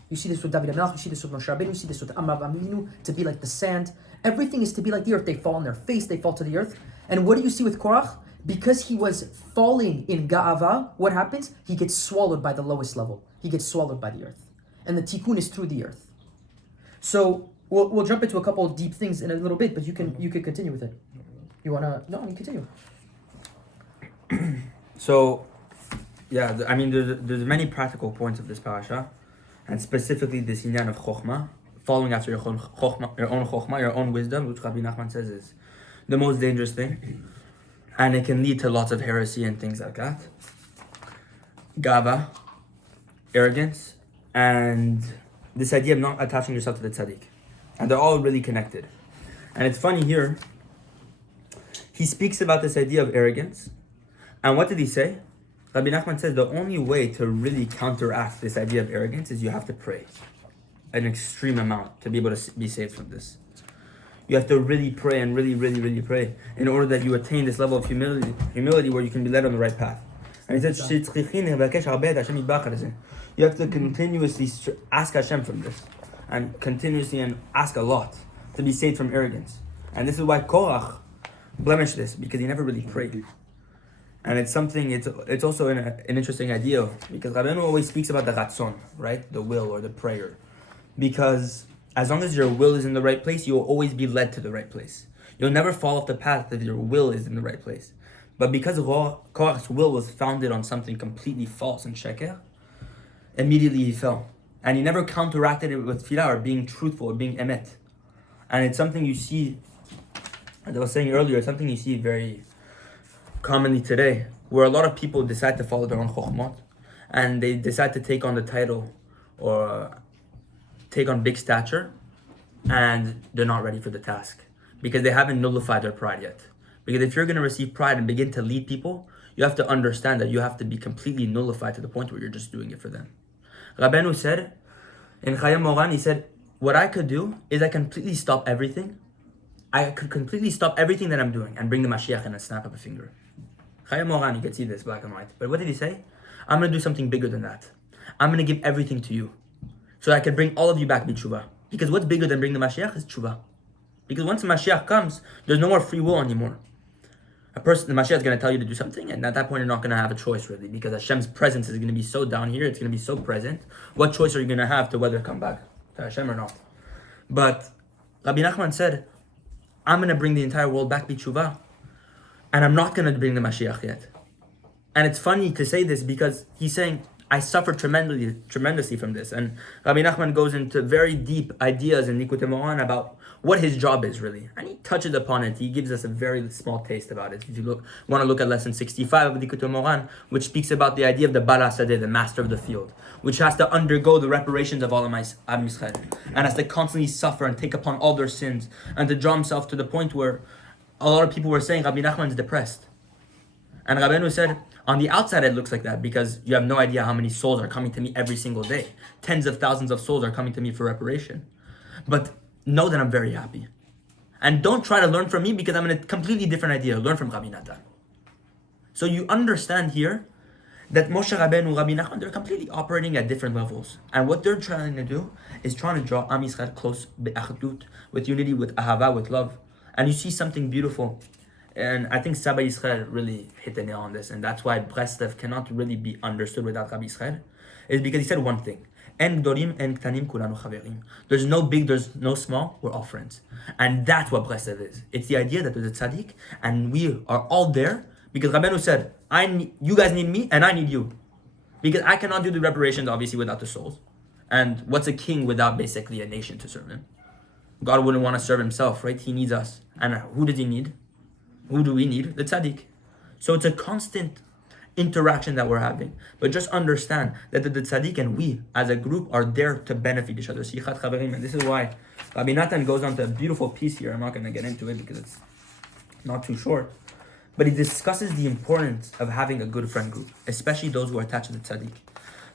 You see this with David HaMelech, you see this with Moshe Rabbeinu, you see this with Amrav Aminu, to be like the sand. Everything is to be like the earth. They fall on their face, they fall to the earth. And what do you see with Korach? Because he was falling in Ga'ava, what happens? He gets swallowed by the lowest level. He gets swallowed by the earth. And the tikkun is through the earth. So we'll jump into a couple of deep things in a little bit, but you can continue with it. You wanna? No, you continue. So, yeah, I mean, there's many practical points of this parasha, and specifically this inyan of chokhmah, following after your own chokhmah, your own wisdom, which Rabbi Nachman says is the most dangerous thing, and it can lead to lots of heresy and things like that. Gava, arrogance, and this idea of not attaching yourself to the tzaddik. And they're all really connected. And it's funny here, he speaks about this idea of arrogance. And what did he say? Rabbi Nachman says the only way to really counteract this idea of arrogance is you have to pray. an extreme amount to be able to be saved from this. You have to really pray and really pray in order that you attain this level of humility where you can be led on the right path. And he said, you have to continuously ask Hashem from this, and continuously and ask a lot to be saved from arrogance. And this is why Korach blemished this, because he never really prayed. And it's something, it's also an interesting idea, because Rabbeinu always speaks about the ratzon, right? The will or the prayer. Because as long as your will is in the right place, you will always be led to the right place. You'll never fall off the path if your will is in the right place. But because Korach's will was founded on something completely false and sheker, immediately he fell. And he never counteracted it with tefillah or being truthful or being emet. And it's something you see, as I was saying earlier, it's something you see very commonly today, where a lot of people decide to follow their own chokhmot, and they decide to take on the title or take on big stature, and they're not ready for the task because they haven't nullified their pride yet. Because if you're going to receive pride and begin to lead people, you have to understand that you have to be completely nullified to the point where you're just doing it for them. Rabbeinu said, in Chayei Moran, he said, what I could do is I completely stop everything. I could completely stop everything that I'm doing and bring the Mashiach in a snap of a finger. Chayei Moran, you can see this black and white. But what did he say? I'm going to do something bigger than that. I'm going to give everything to you, so I can bring all of you back b'tshuva. Because what's bigger than bringing the Mashiach is tshuva. Because once the Mashiach comes, there's no more free will anymore. The Mashiach is going to tell you to do something, and at that point you're not going to have a choice really, because Hashem's presence is going to be so down here, it's going to be so present. What choice are you going to have to whether come back to Hashem or not? But Rebbe Nachman said, I'm going to bring the entire world back b'tshuva, and I'm not going to bring the Mashiach yet. And it's funny to say this because he's saying, I suffered tremendously from this. And Rebbe Nachman goes into very deep ideas in Likutei Moran about what his job is really. And he touches upon it. He gives us a very small taste about it. If you want to look at lesson 65 of Likutei Moran, which speaks about the idea of the Baal Shemtov, the master of the field, which has to undergo the reparations of all of Am Yisrael, and has to constantly suffer and take upon all their sins, and to draw himself to the point where a lot of people were saying Rebbe Nachman is depressed. And Rabbeinu said, on the outside it looks like that because you have no idea how many souls are coming to me every single day. Tens of thousands of souls are coming to me for reparation. But know that I'm very happy. And don't try to learn from me because I'm in a completely different idea. Learn from Rabbi Natan. So you understand here that Moshe Rabbeinu and Rabbi Nachman, they're completely operating at different levels. And what they're trying to do is trying to draw Am Yisrael close, be'achdut, with unity, with ahava, with love. And you see something beautiful. And I think Sabbath Yisrael really hit the nail on this, and that's why Breslev cannot really be understood without Rabbi Yisrael, is because he said one thing: En gdolim, en ktanim, kulanu chaverim. There's no big, there's no small, we're all friends. And that's what Breslev is. It's the idea that there's a tzaddik, and we are all there, because Rabbeinu said, you guys need me, and I need you. Because I cannot do the reparations, obviously, without the souls. And what's a king without basically a nation to serve him? God wouldn't want to serve himself, right? He needs us. And who does he need? Who do we need? The Tzadik. So it's a constant interaction that we're having. But just understand that the Tzadik and we, as a group, are there to benefit each other. And this is why Rabbi Natan goes on to a beautiful piece here. I'm not going to get into it because it's not too short. But he discusses the importance of having a good friend group, especially those who are attached to the Tzadik,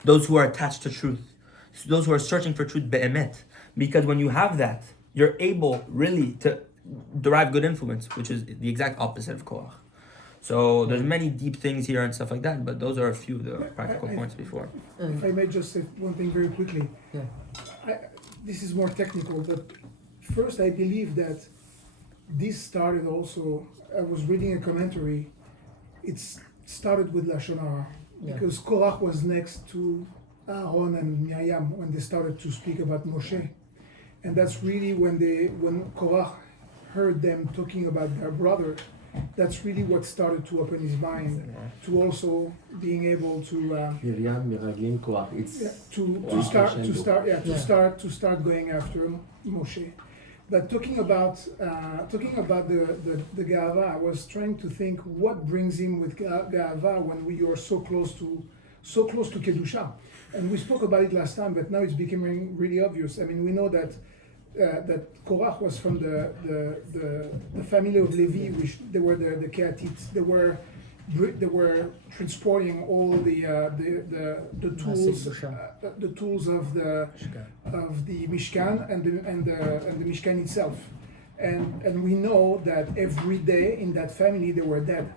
those who are attached to truth, those who are searching for truth be'emet. Because when you have that, you're able really to derive good influence, which is the exact opposite of Korach. So there's many deep things here and stuff like that, but those are a few of the practical points before. If I may just say one thing very quickly. Yeah. This is more technical, but first I believe that this started also, I was reading a commentary, it started with Lashon Hara, because Korach was next to Aaron and Miriam when they started to speak about Moshe. And that's really when Korach heard them talking about their brother, that's really what started to open his mind to also being able to Miriam, Meraglim, Korach. to start going after Moshe. But talking about the Ga'ava, I was trying to think what brings him with Ga'ava when we are so close to Kedusha. And we spoke about it last time, but now it's becoming really obvious. I mean, we know that Korach was from the family of Levi, which they were the Kehathites. They were they were transporting all the tools, the tools of the Mishkan and the Mishkan itself, and we know that every day in that family they were dead.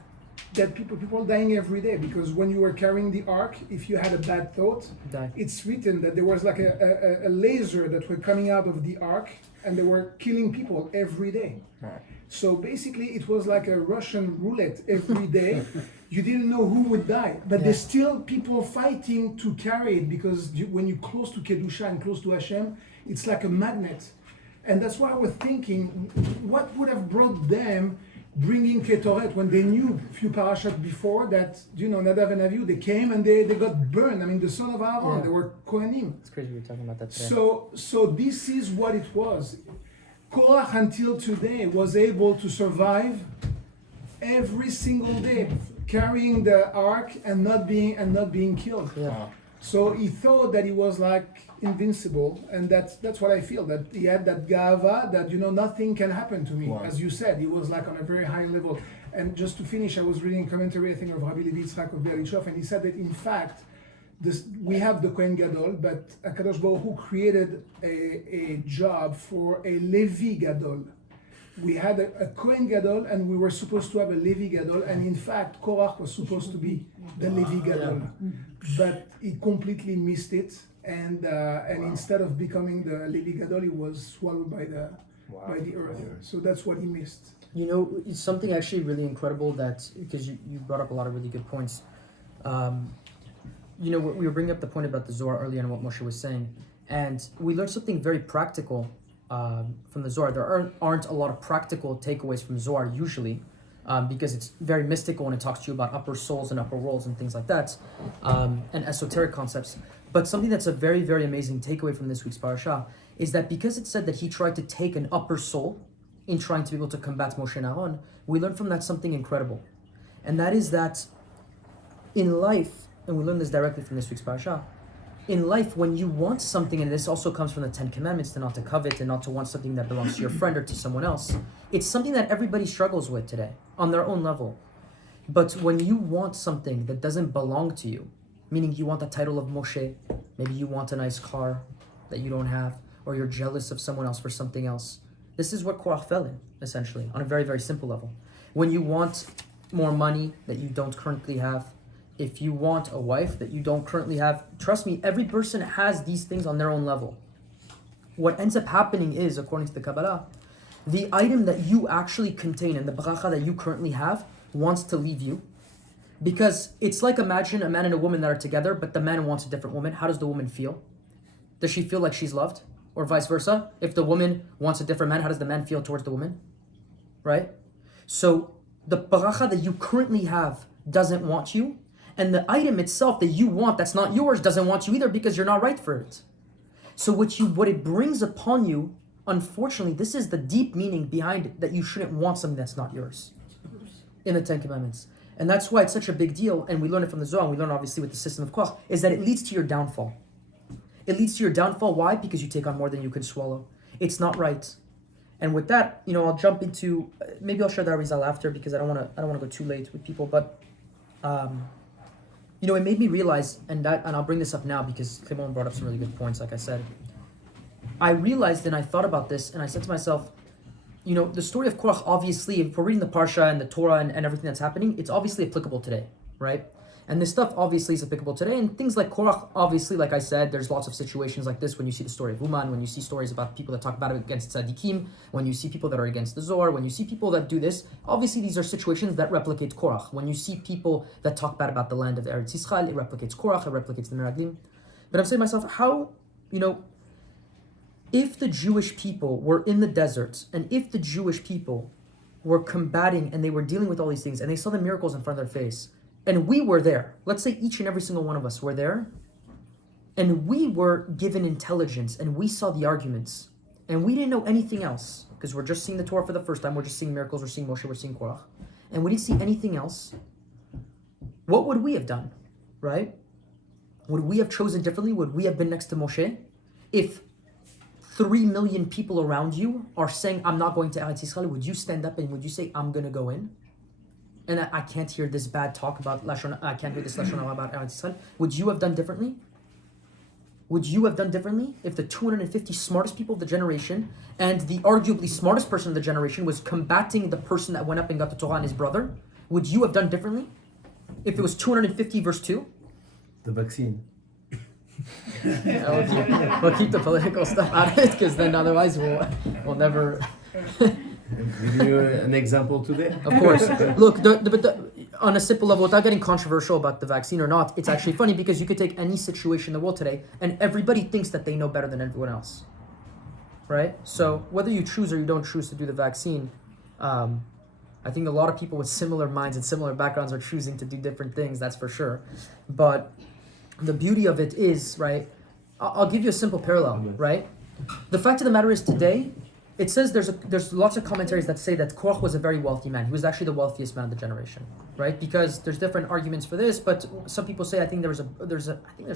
That people dying every day, because when you were carrying the ark, if you had a bad thought, it's written that there was like a laser that were coming out of the ark, and they were killing people every day. So basically it was like a Russian roulette every day. You didn't know who would die, but there's still people fighting to carry it, because when you're close to Kedusha and close to Hashem, it's like a magnet. And that's why I was thinking, what would have brought them bringing Ketoret when they knew a few parashat before that, Nadav and Avihu, they came and they got burned. I mean, the son of Aaron, they were Kohanim. It's crazy we were talking about that today. So this is what it was. Korach until today was able to survive every single day, carrying the ark and not being killed. Yeah. So he thought that he was like invincible, and that's what I feel, that he had that gava that nothing can happen to me. Wow. As you said, he was like on a very high level. And just to finish, I was reading a commentary, I think, of Rabbi Levi Yitzchak of Berlichov, and he said that in fact we have the Kohen Gadol, but Akadosh Baruch Hu created a job for a Levi Gadol. We had a Kohen Gadol, and we were supposed to have a Levi Gadol, and in fact Korach was supposed to be the Levi Gadol, but he completely missed it, and instead of becoming the Levi Gadol, he was swallowed by the earth. So that's what he missed. It's something actually really incredible, that because you brought up a lot of really good points. We were bringing up the point about the Zohar earlier and what Moshe was saying, and we learned something very practical from the Zohar. There aren't a lot of practical takeaways from Zohar usually, because it's very mystical and it talks to you about upper souls and upper worlds and things like that, and esoteric concepts. But something that's a very, very amazing takeaway from this week's parasha is that because it said that he tried to take an upper soul in trying to be able to combat Moshe and Aaron, we learn from that something incredible. And that is that in life, and we learn this directly from this week's parasha, in life, when you want something, and this also comes from the 10 Commandments, to not to covet and not to want something that belongs to your friend or to someone else, it's something that everybody struggles with today on their own level. But when you want something that doesn't belong to you, meaning you want the title of Moshe, maybe you want a nice car that you don't have, or you're jealous of someone else for something else, this is what Korach fell in, essentially, on a very, very simple level. When you want more money that you don't currently have, if you want a wife that you don't currently have, trust me, every person has these things on their own level. What ends up happening is, according to the Kabbalah, the item that you actually contain and the bracha that you currently have wants to leave you. Because it's like, imagine a man and a woman that are together, but the man wants a different woman. How does the woman feel? Does she feel like she's loved? Or vice versa? If the woman wants a different man, how does the man feel towards the woman? Right? So the bracha that you currently have doesn't want you, and the item itself that you want that's not yours doesn't want you either, because you're not right for it. So what it brings upon you, unfortunately, this is the deep meaning behind it, that you shouldn't want something that's not yours in the 10 Commandments. And that's why it's such a big deal, and we learn it from the Zohar, and we learn obviously with the system of Korach, is that it leads to your downfall. It leads to your downfall. Why? Because you take on more than you can swallow. It's not right. And with that, I'll jump into, maybe I'll share the Ari'zl after, because I don't want to go too late with people, but it made me realize, and I'll bring this up now because Clement brought up some really good points, like I said. I realized and I thought about this, and I said to myself, the story of Korach, obviously, if we're reading the Parashat and the Torah and everything that's happening, it's obviously applicable today, right? And this stuff obviously is applicable today, and things like Korach, obviously, like I said, there's lots of situations like this when you see the story of Uman, when you see stories about people that talk about it against Tzadikim, when you see people that are against the Zohar, when you see people that do this, obviously these are situations that replicate Korach. When you see people that talk bad about the land of Eretz it replicates Korach, it replicates the Meraglim. But I'm saying to myself, how, if the Jewish people were in the desert, and if the Jewish people were combating and they were dealing with all these things, and they saw the miracles in front of their face, and we were there, let's say each and every single one of us were there, and we were given intelligence, and we saw the arguments, and we didn't know anything else, because we're just seeing the Torah for the first time, we're just seeing miracles, we're seeing Moshe, we're seeing Korach, and we didn't see anything else, what would we have done, right? Would we have chosen differently? Would we have been next to Moshe? If 3 million people around you are saying, I'm not going to Eretz Yisrael, would you stand up and would you say, I'm going to go in? and I can't hear this bad talk about Lashon, I can't hear this Lashon Hara about Eretz Yisrael, would you have done differently? Would you have done differently if the 250 smartest people of the generation and the arguably smartest person of the generation was combating the person that went up and got the Torah and his brother? Would you have done differently? If it was 250 verse 2? The vaccine. We'll keep the political stuff out of it, because then otherwise we'll never... Give you an example today. Of course. Look, on a simple level, without getting controversial about the vaccine or not, it's actually funny because you could take any situation in the world today and everybody thinks that they know better than everyone else. Right? So whether you choose or you don't choose to do the vaccine, I think a lot of people with similar minds and similar backgrounds are choosing to do different things, that's for sure. But the beauty of it is, right, I'll give you a simple parallel, right? The fact of the matter is today, it says there's lots of commentaries that say that Korach was a very wealthy man. He was actually the wealthiest man of the generation, right? Because there's different arguments for this, but some people say I think there's a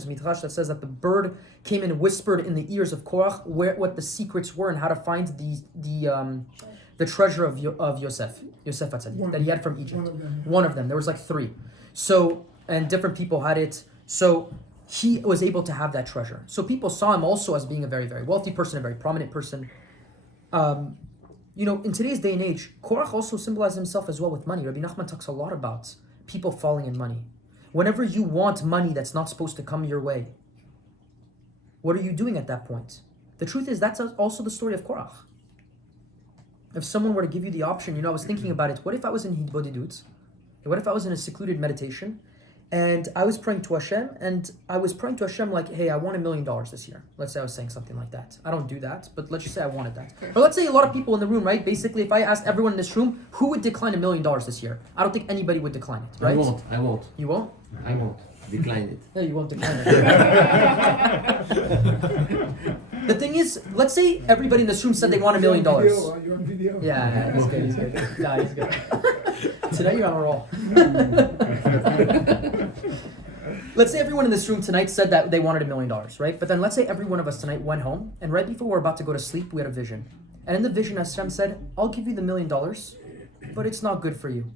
midrash that says that the bird came and whispered in the ears of Korach what the secrets were and how to find the treasure of Yosef Tzadik that he had from Egypt. One of them. There was like 3. So, and different people had it. So he was able to have that treasure. So people saw him also as being a very, very wealthy person, a very prominent person. In today's day and age, Korach also symbolizes himself as well with money. Rebbe Nachman talks a lot about people falling in money. Whenever you want money that's not supposed to come your way, what are you doing at that point? The truth is that's also the story of Korach. If someone were to give you the option, I was thinking about it, what if I was in Hidbodidut? What if I was in a secluded meditation and I was praying to Hashem like, hey, I want $1 million this year. Let's say I was saying something like that. I don't do that, but let's just say I wanted that. Or let's say a lot of people in the room, right? Basically, if I asked everyone in this room, who would decline $1 million this year? I don't think anybody would decline it, right? I won't. You won't? I won't. Decline it. No, you won't decline it. The thing is, let's say everybody in this room said they want $1 million. You're on video. Yeah, he's good. Yeah, he's good. Today you're on a roll. Let's say everyone in this room tonight said that they wanted $1 million, right? But then let's say every one of us tonight went home, and right before we're about to go to sleep, we had a vision. And in the vision, Hashem said, I'll give you the $1 million, but it's not good for you.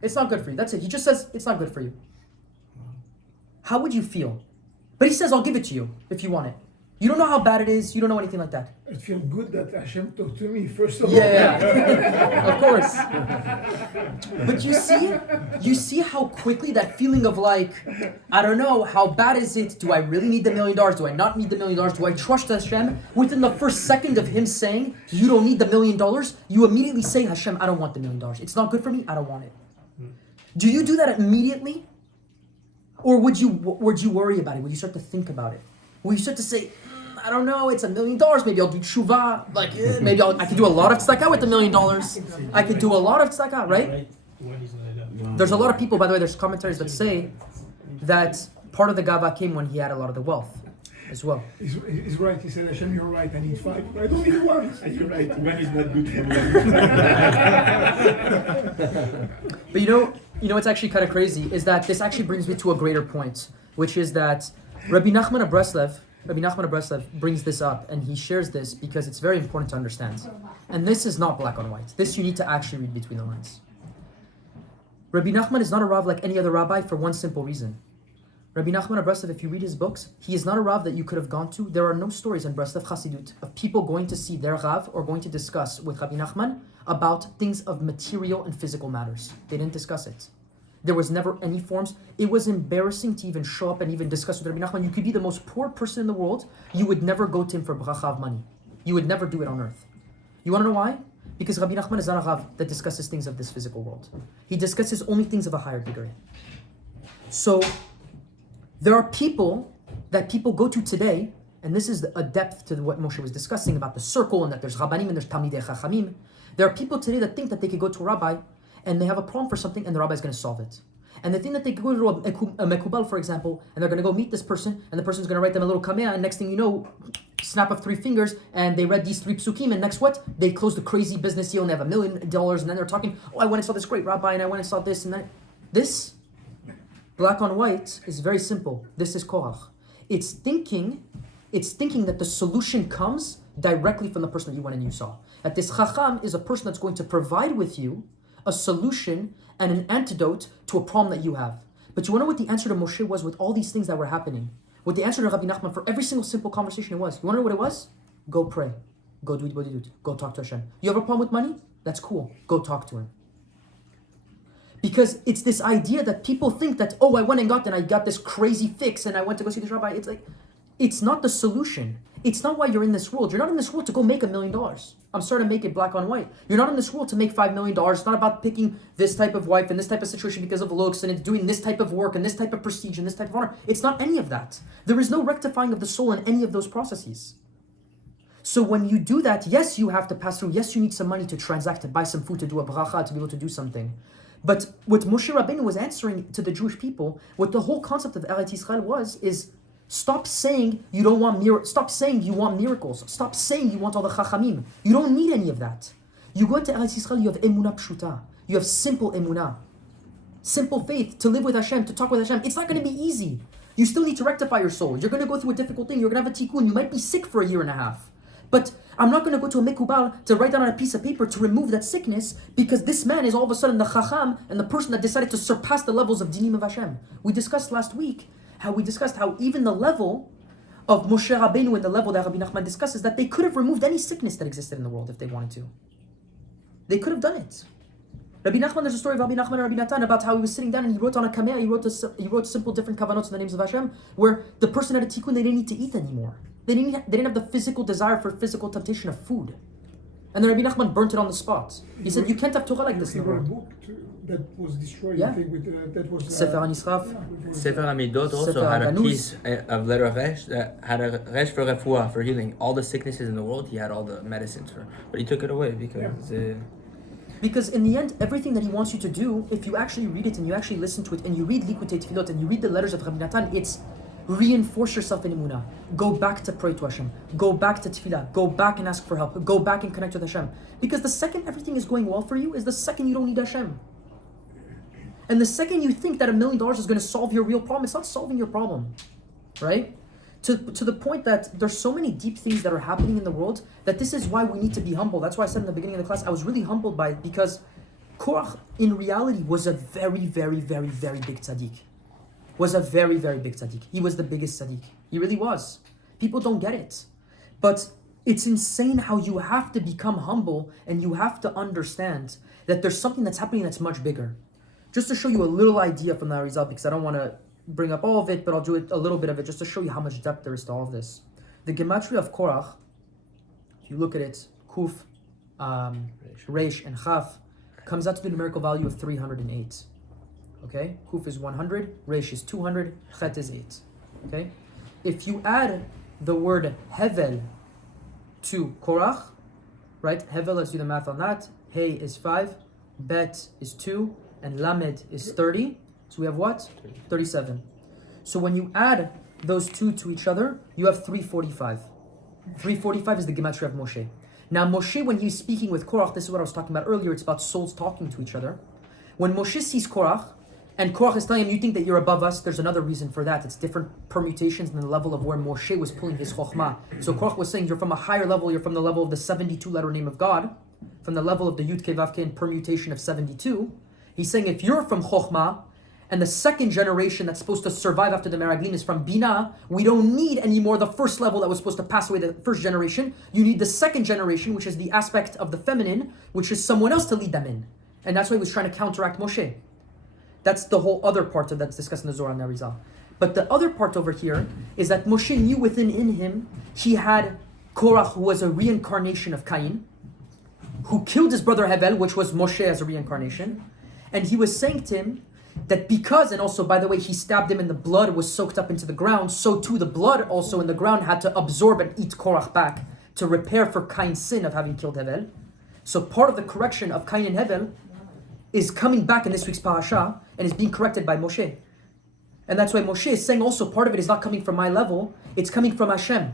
It's not good for you. That's it. He just says, it's not good for you. How would you feel? But he says, I'll give it to you if you want it. You don't know how bad it is. You don't know anything like that. It feels good that Hashem talked to me first of all. Yeah. Of course. But you see how quickly that feeling of like, I don't know, how bad is it? Do I really need the $1 million? Do I not need the $1 million? Do I trust Hashem? Within the first second of him saying, you don't need the $1 million, you immediately say, Hashem, I don't want the $1 million. It's not good for me. I don't want it. Do you do that immediately? Or would you worry about it? Would you start to think about it? Would you start to say, I don't know, it's $1 million, maybe I'll do tshuva, like maybe I could do a lot of tzedakah with $1 million. I could do a lot of tzedakah, right? There's a lot of people, by the way, there's commentaries that say that part of the gava came when he had a lot of the wealth as well. He's right, he said, Hashem, you're right, I need 5. I don't need 1. You're right, one is not good for me. But you know what's actually kind of crazy is that this actually brings me to a greater point, which is that Rebbe Nachman of Breslev brings this up, and he shares this because it's very important to understand. And this is not black on white. This you need to actually read between the lines. Rebbe Nachman is not a Rav like any other rabbi for one simple reason. Rebbe Nachman of Breslev, if you read his books, he is not a Rav that you could have gone to. There are no stories in Breslev Chassidut of people going to see their Rav or going to discuss with Rebbe Nachman about things of material and physical matters. They didn't discuss it. There was never any forms. It was embarrassing to even show up and even discuss with Rebbe Nachman. You could be the most poor person in the world. You would never go to him for bracha of money. You would never do it on earth. You want to know why? Because Rebbe Nachman is not a Rav that discusses things of this physical world. He discusses only things of a higher degree. So there are people that people go to today, and this is a depth to what Moshe was discussing about the circle and that there's Rabbanim and there's Talmidei Chachamim. There are people today that think that they could go to a rabbi and they have a problem for something and the rabbi is going to solve it. And they think that they could go to a mekubal, for example, and they're going to go meet this person and the person's going to write them a little kamea, and next thing you know, snap of 3 fingers, and they read these 3 psukim, and next what? They close the crazy business deal and they have $1 million, and then they're talking, oh, I went and saw this great rabbi and I went and saw this and that. This, black on white, is very simple. This is Korach. It's thinking that the solution comes directly from the person that you went and you saw. That this chacham is a person that's going to provide with you a solution and an antidote to a problem that you have. But you want to know what the answer to Moshe was with all these things that were happening? What the answer to Rebbe Nachman for every single simple conversation it was? You want to know what it was? Go pray. Go do it. Go talk to Hashem. You have a problem with money? That's cool. Go talk to Him. Because it's this idea that people think that, I went and I got this crazy fix and I went to go see this rabbi. It's like, it's not the solution. It's not why you're in this world. You're not in this world to go make $1 million. I'm sorry to make it black on white. You're not in this world to make $5 million. It's not about picking this type of wife and this type of situation because of looks and it's doing this type of work and this type of prestige and this type of honor. It's not any of that. There is no rectifying of the soul in any of those processes. So when you do that, yes, you have to pass through. Yes, you need some money to transact, to buy some food, to do a bracha, to be able to do something. But what Moshe Rabbeinu was answering to the Jewish people, what the whole concept of Eretz Yisrael is stop saying you don't want stop saying you want miracles. Stop saying you want all the chachamim. You don't need any of that. You go into Eretz Yisrael, you have emunah pshuta. You have simple emunah. Simple faith to live with Hashem, to talk with Hashem. It's not going to be easy. You still need to rectify your soul. You're going to go through a difficult thing. You're going to have a tikkun. You might be sick for 1.5 years. But I'm not going to go to a mikubal to write down on a piece of paper to remove that sickness because this man is all of a sudden the chacham and the person that decided to surpass the levels of dinim of Hashem. We discussed last week how even the level of Moshe Rabbeinu and the level that Rebbe Nachman discusses that they could have removed any sickness that existed in the world if they wanted to. They could have done it. Rebbe Nachman, there's a story of Rebbe Nachman and Rebbe Natan about how he was sitting down and he wrote on a kameh, he wrote simple different kavanot in the names of Hashem, where the person had a tikkun, they didn't need to eat anymore. They didn't have the physical desire for physical temptation of food. And then Rebbe Nachman burnt it on the spot. He said, you can't have Torah like this in the wrote a world. book that was destroyed, Yeah. I think, with, that was... Sefer HaNisraf. Sefer Hamidot also Sefer had a Haganuz. piece of letter Resh that had a Resh for refuah, for healing. All the sicknesses in the world, he had all the medicines for. But he took it away because... Because in the end, everything that he wants you to do, if you actually read it and you actually listen to it and you read Likutei Tefillot and you read the letters of Rebbe Natan, it's reinforce yourself in emunah. Go back to pray to Hashem. Go back to tefillah. Go back and ask for help. Go back and connect with Hashem. Because the second everything is going well for you is the second you don't need Hashem. And the second you think that $1 million is going to solve your real problem, it's not solving your problem, right? To the point that there's so many deep things that are happening in the world that this is why we need to be humble. That's why I said in the beginning of the class, I was really humbled by it because Korach in reality was a very, very, very, very big tzaddik. Was a very, very big tzaddik. He was the biggest tzaddik. He really was. People don't get it. But it's insane how you have to become humble and you have to understand that there's something that's happening that's much bigger. Just to show you a little idea from the Ari'zl, because I don't want to bring up all of it, but I'll do it a little bit of it just to show you how much depth there is to all of this. The gematria of Korach, if you look at it, Kuf, Reish, and Chaf, comes out to the numerical value of 308. Okay? Kuf is 100, Reish is 200, Chet is 8. Okay? If you add the word Hevel to Korach, right? Hevel, let's do the math on that. Hey is 5, Bet is 2, and Lamed is 30. So we have what? 37. So when you add those two to each other, you have 345. 345 is the gematria of Moshe. Now Moshe, when he's speaking with Korach, this is what I was talking about earlier, it's about souls talking to each other. When Moshe sees Korach, and Korach is telling him, you think that you're above us, there's another reason for that. It's different permutations in the level of where Moshe was pulling his chokhmah. So Korach was saying, you're from a higher level, you're from the level of the 72-letter name of God, from the level of the Yud Kei Vav Kei permutation of 72. He's saying, if you're from chokhmah, and the second generation that's supposed to survive after the Meraglim is from Bina, we don't need anymore the first level that was supposed to pass away, the first generation. You need the second generation, which is the aspect of the feminine, which is someone else to lead them in. And that's why he was trying to counteract Moshe. That's the whole other part that's discussed in the Zohar and Ari'zl. But the other part over here is that Moshe knew within in him, he had Korach, who was a reincarnation of Cain, who killed his brother Hevel, which was Moshe as a reincarnation. And he was saying to him, that because, and also by the way, he stabbed him and the blood was soaked up into the ground, so too the blood also in the ground had to absorb and eat Korach back to repair for Cain's sin of having killed Hevel. So part of the correction of Cain and Hevel is coming back in this week's parasha and is being corrected by Moshe. And that's why Moshe is saying also part of it is not coming from my level, it's coming from Hashem.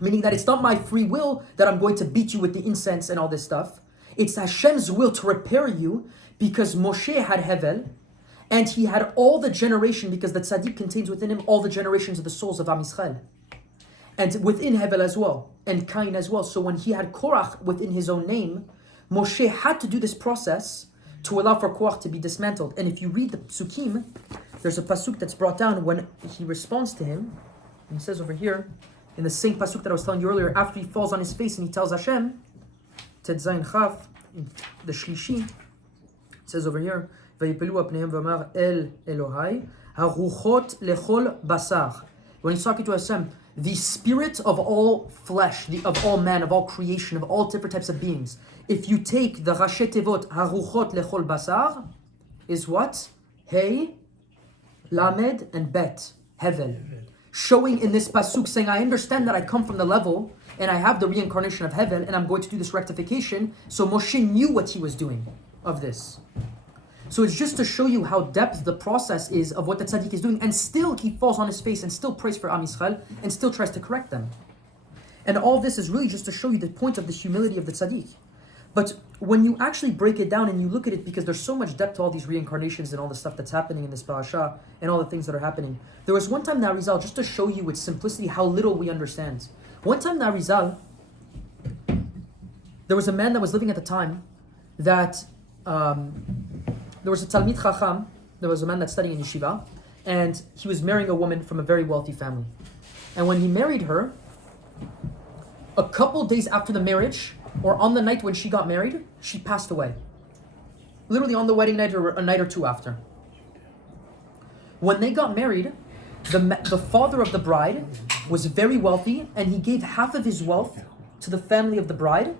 Meaning that it's not my free will that I'm going to beat you with the incense and all this stuff. It's Hashem's will to repair you because Moshe had Hevel, and he had all the generation, because the Tzadik contains within him all the generations of the souls of Am Yisrael. And within Hevel as well, and Cain as well. So when he had Korach within his own name, Moshe had to do this process to allow for Korach to be dismantled. And if you read the Psukim, there's a pasuk that's brought down when he responds to him. And he says over here, in the same pasuk that I was telling you earlier, after he falls on his face and he tells Hashem, Tet Zayin Chaf, in the Shlishi, it says over here, Vayipelu apnehem v'amar el Elohai, haruchot lechol basar. When he's talking to Hashem, the spirit of all flesh, of all man, of all creation, of all different types of beings. If you take the Rashi Tevot, haruchot lechol basar, is what? Hey, Lamed, and Bet, Hevel. Showing in this pasuk, saying, I understand that I come from the level, and I have the reincarnation of Hevel, and I'm going to do this rectification. So Moshe knew what he was doing of this. So it's just to show you how depth the process is of what the Tzadik is doing, and still he falls on his face and still prays for Am Yisrael and still tries to correct them. And all this is really just to show you the point of the humility of the Tzadik. But when you actually break it down and you look at it, because there's so much depth to all these reincarnations and all the stuff that's happening in this parasha and all the things that are happening. There was one time in Ari'zl, just to show you with simplicity how little we understand. One time in Ari'zl, there was a man that was living at the time that there was a Talmid Chacham, there was a man that's studying in yeshiva, and he was marrying a woman from a very wealthy family. And when he married her, a couple days after the marriage, or on the night when she got married, she passed away. Literally on the wedding night or a night or two after. When they got married, the father of the bride was very wealthy, and he gave half of his wealth to the family of the bride,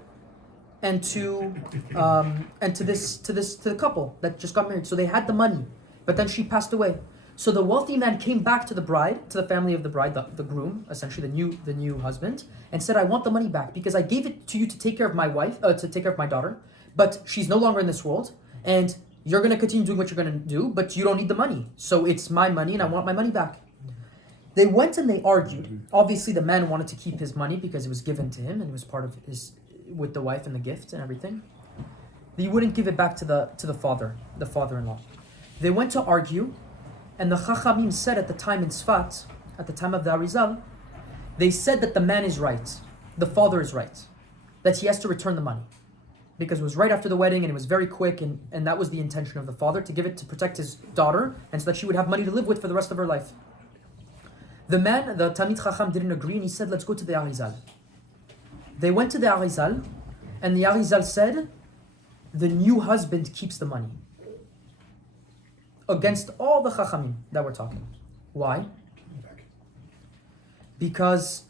and to the couple that just got married. So they had the money, but then she passed away. So the wealthy man came back to the bride, to the family of the bride, the groom, essentially the new husband, and said, I want the money back because I gave it to you to take care of my wife, to take care of my daughter, but she's no longer in this world, and you're going to continue doing what you're going to do, but you don't need the money. So it's my money and I want my money back. They went and they argued. Obviously the man wanted to keep his money because it was given to him and it was part of his, with the wife and the gift and everything. He wouldn't give it back to the father-in-law. They went to argue, and the Chachamim said at the time in Sfat, at the time of the Ari'zl, they said that the man is right, the father is right, that he has to return the money. Because it was right after the wedding and it was very quick, and that was the intention of the father, to give it to protect his daughter and so that she would have money to live with for the rest of her life. The man, the Talmid Chacham, didn't agree, and he said, let's go to the Ari'zl. They went to the Ari'zl, and the Ari'zl said, the new husband keeps the money. Against all the Chachamim that we're talking. Why? Because,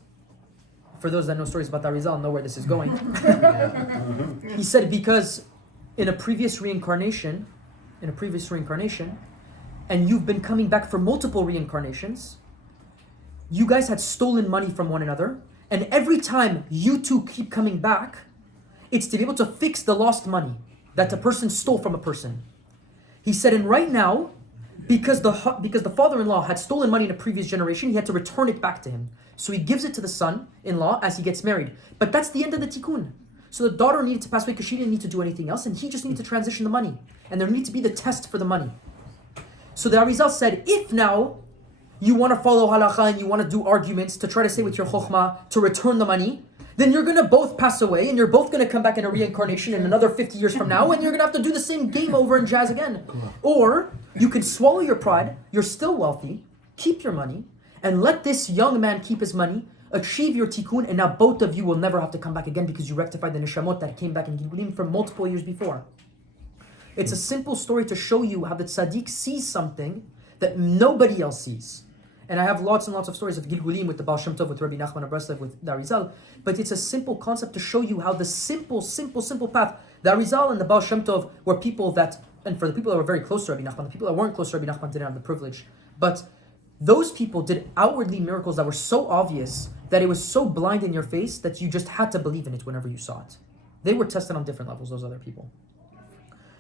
for those that know stories about the Ari'zl know where this is going. He said because in a previous reincarnation, and you've been coming back for multiple reincarnations, you guys had stolen money from one another, and every time you two keep coming back, it's to be able to fix the lost money that the person stole from a person. He said, and right now, because the father-in-law had stolen money in a previous generation, he had to return it back to him. So he gives it to the son-in-law as he gets married. But that's the end of the tikkun. So the daughter needed to pass away because she didn't need to do anything else, and he just needed to transition the money. And there needed to be the test for the money. So the Ari'zl said, if now you want to follow halacha and you want to do arguments to try to say with your chokhmah to return the money, then you're going to both pass away and you're both going to come back in a reincarnation in another 50 years from now, and you're going to have to do the same game over and jazz again. Or you can swallow your pride, you're still wealthy, keep your money, and let this young man keep his money, achieve your tikkun, and now both of you will never have to come back again because you rectified the neshamot that came back in Gilgulim from multiple years before. It's a simple story to show you how the Tzadik sees something that nobody else sees. And I have lots and lots of stories of Gilgulim with the Baal Shemtov, with Rebbe Nachman of Breslev, with the Ari'zl. But it's a simple concept to show you how the simple path, the Ari'zl and the Baal Shemtov were people that, and for the people that were very close to Rebbe Nachman, the people that weren't close to Rebbe Nachman didn't have the privilege. But those people did outwardly miracles that were so obvious that it was so blind in your face that you just had to believe in it whenever you saw it. They were tested on different levels, those other people.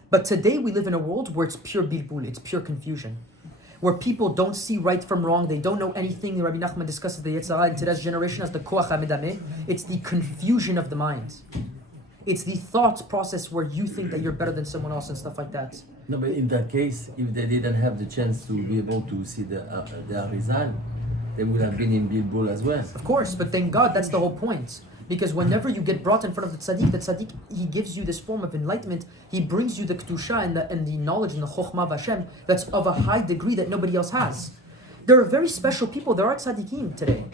But today we live in a world where it's pure bilbul, it's pure confusion. Where people don't see right from wrong, they don't know anything. Rebbe Nachman discusses the Yetzirah in today's generation as the koach hamedameh. It's the confusion of the mind. It's the thought process where you think that you're better than someone else and stuff like that. No, but in that case, if they didn't have the chance to be able to see the Ari'zl, they would have been in Bilbul as well. Of course, but thank God, that's the whole point. Because whenever you get brought in front of the tzaddik, he gives you this form of enlightenment. He brings you the kedusha and the knowledge and the chokhmah of Hashem that's of a high degree that nobody else has. There are very special people. There are tzaddikim today,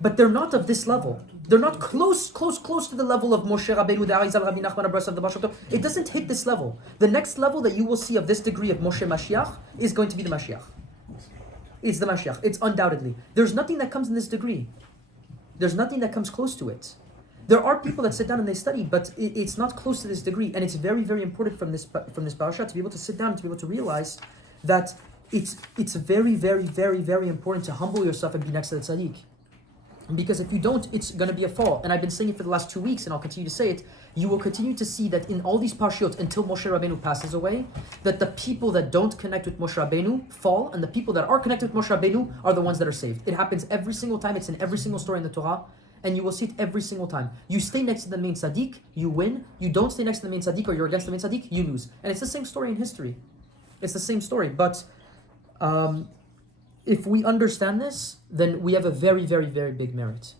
but they're not of this level. They're not close to the level of Moshe Rabbeinu, the Ari'zl, Rebbe Nachman, the Baal Shemtov. It doesn't hit this level. The next level that you will see of this degree of Moshe Mashiach is going to be the Mashiach. It's the Mashiach. It's undoubtedly. There's nothing that comes in this degree. There's nothing that comes close to it. There are people that sit down and they study, but it's not close to this degree. And it's very, very important from this parasha to be able to sit down and to be able to realize that it's very, very, very, very important to humble yourself and be next to the tzaddik. Because if you don't, it's going to be a fall. And I've been saying it for the last 2 weeks, and I'll continue to say it. You will continue to see that in all these parashiot, until Moshe Rabbeinu passes away, that the people that don't connect with Moshe Rabbeinu fall, and the people that are connected with Moshe Rabbeinu are the ones that are saved. It happens every single time. It's in every single story in the Torah, and you will see it every single time. You stay next to the main tzaddik, you win. You don't stay next to the main tzaddik, or you're against the main tzaddik, you lose. And it's the same story in history. It's the same story, but if we understand this, then we have a very, very, very big merit.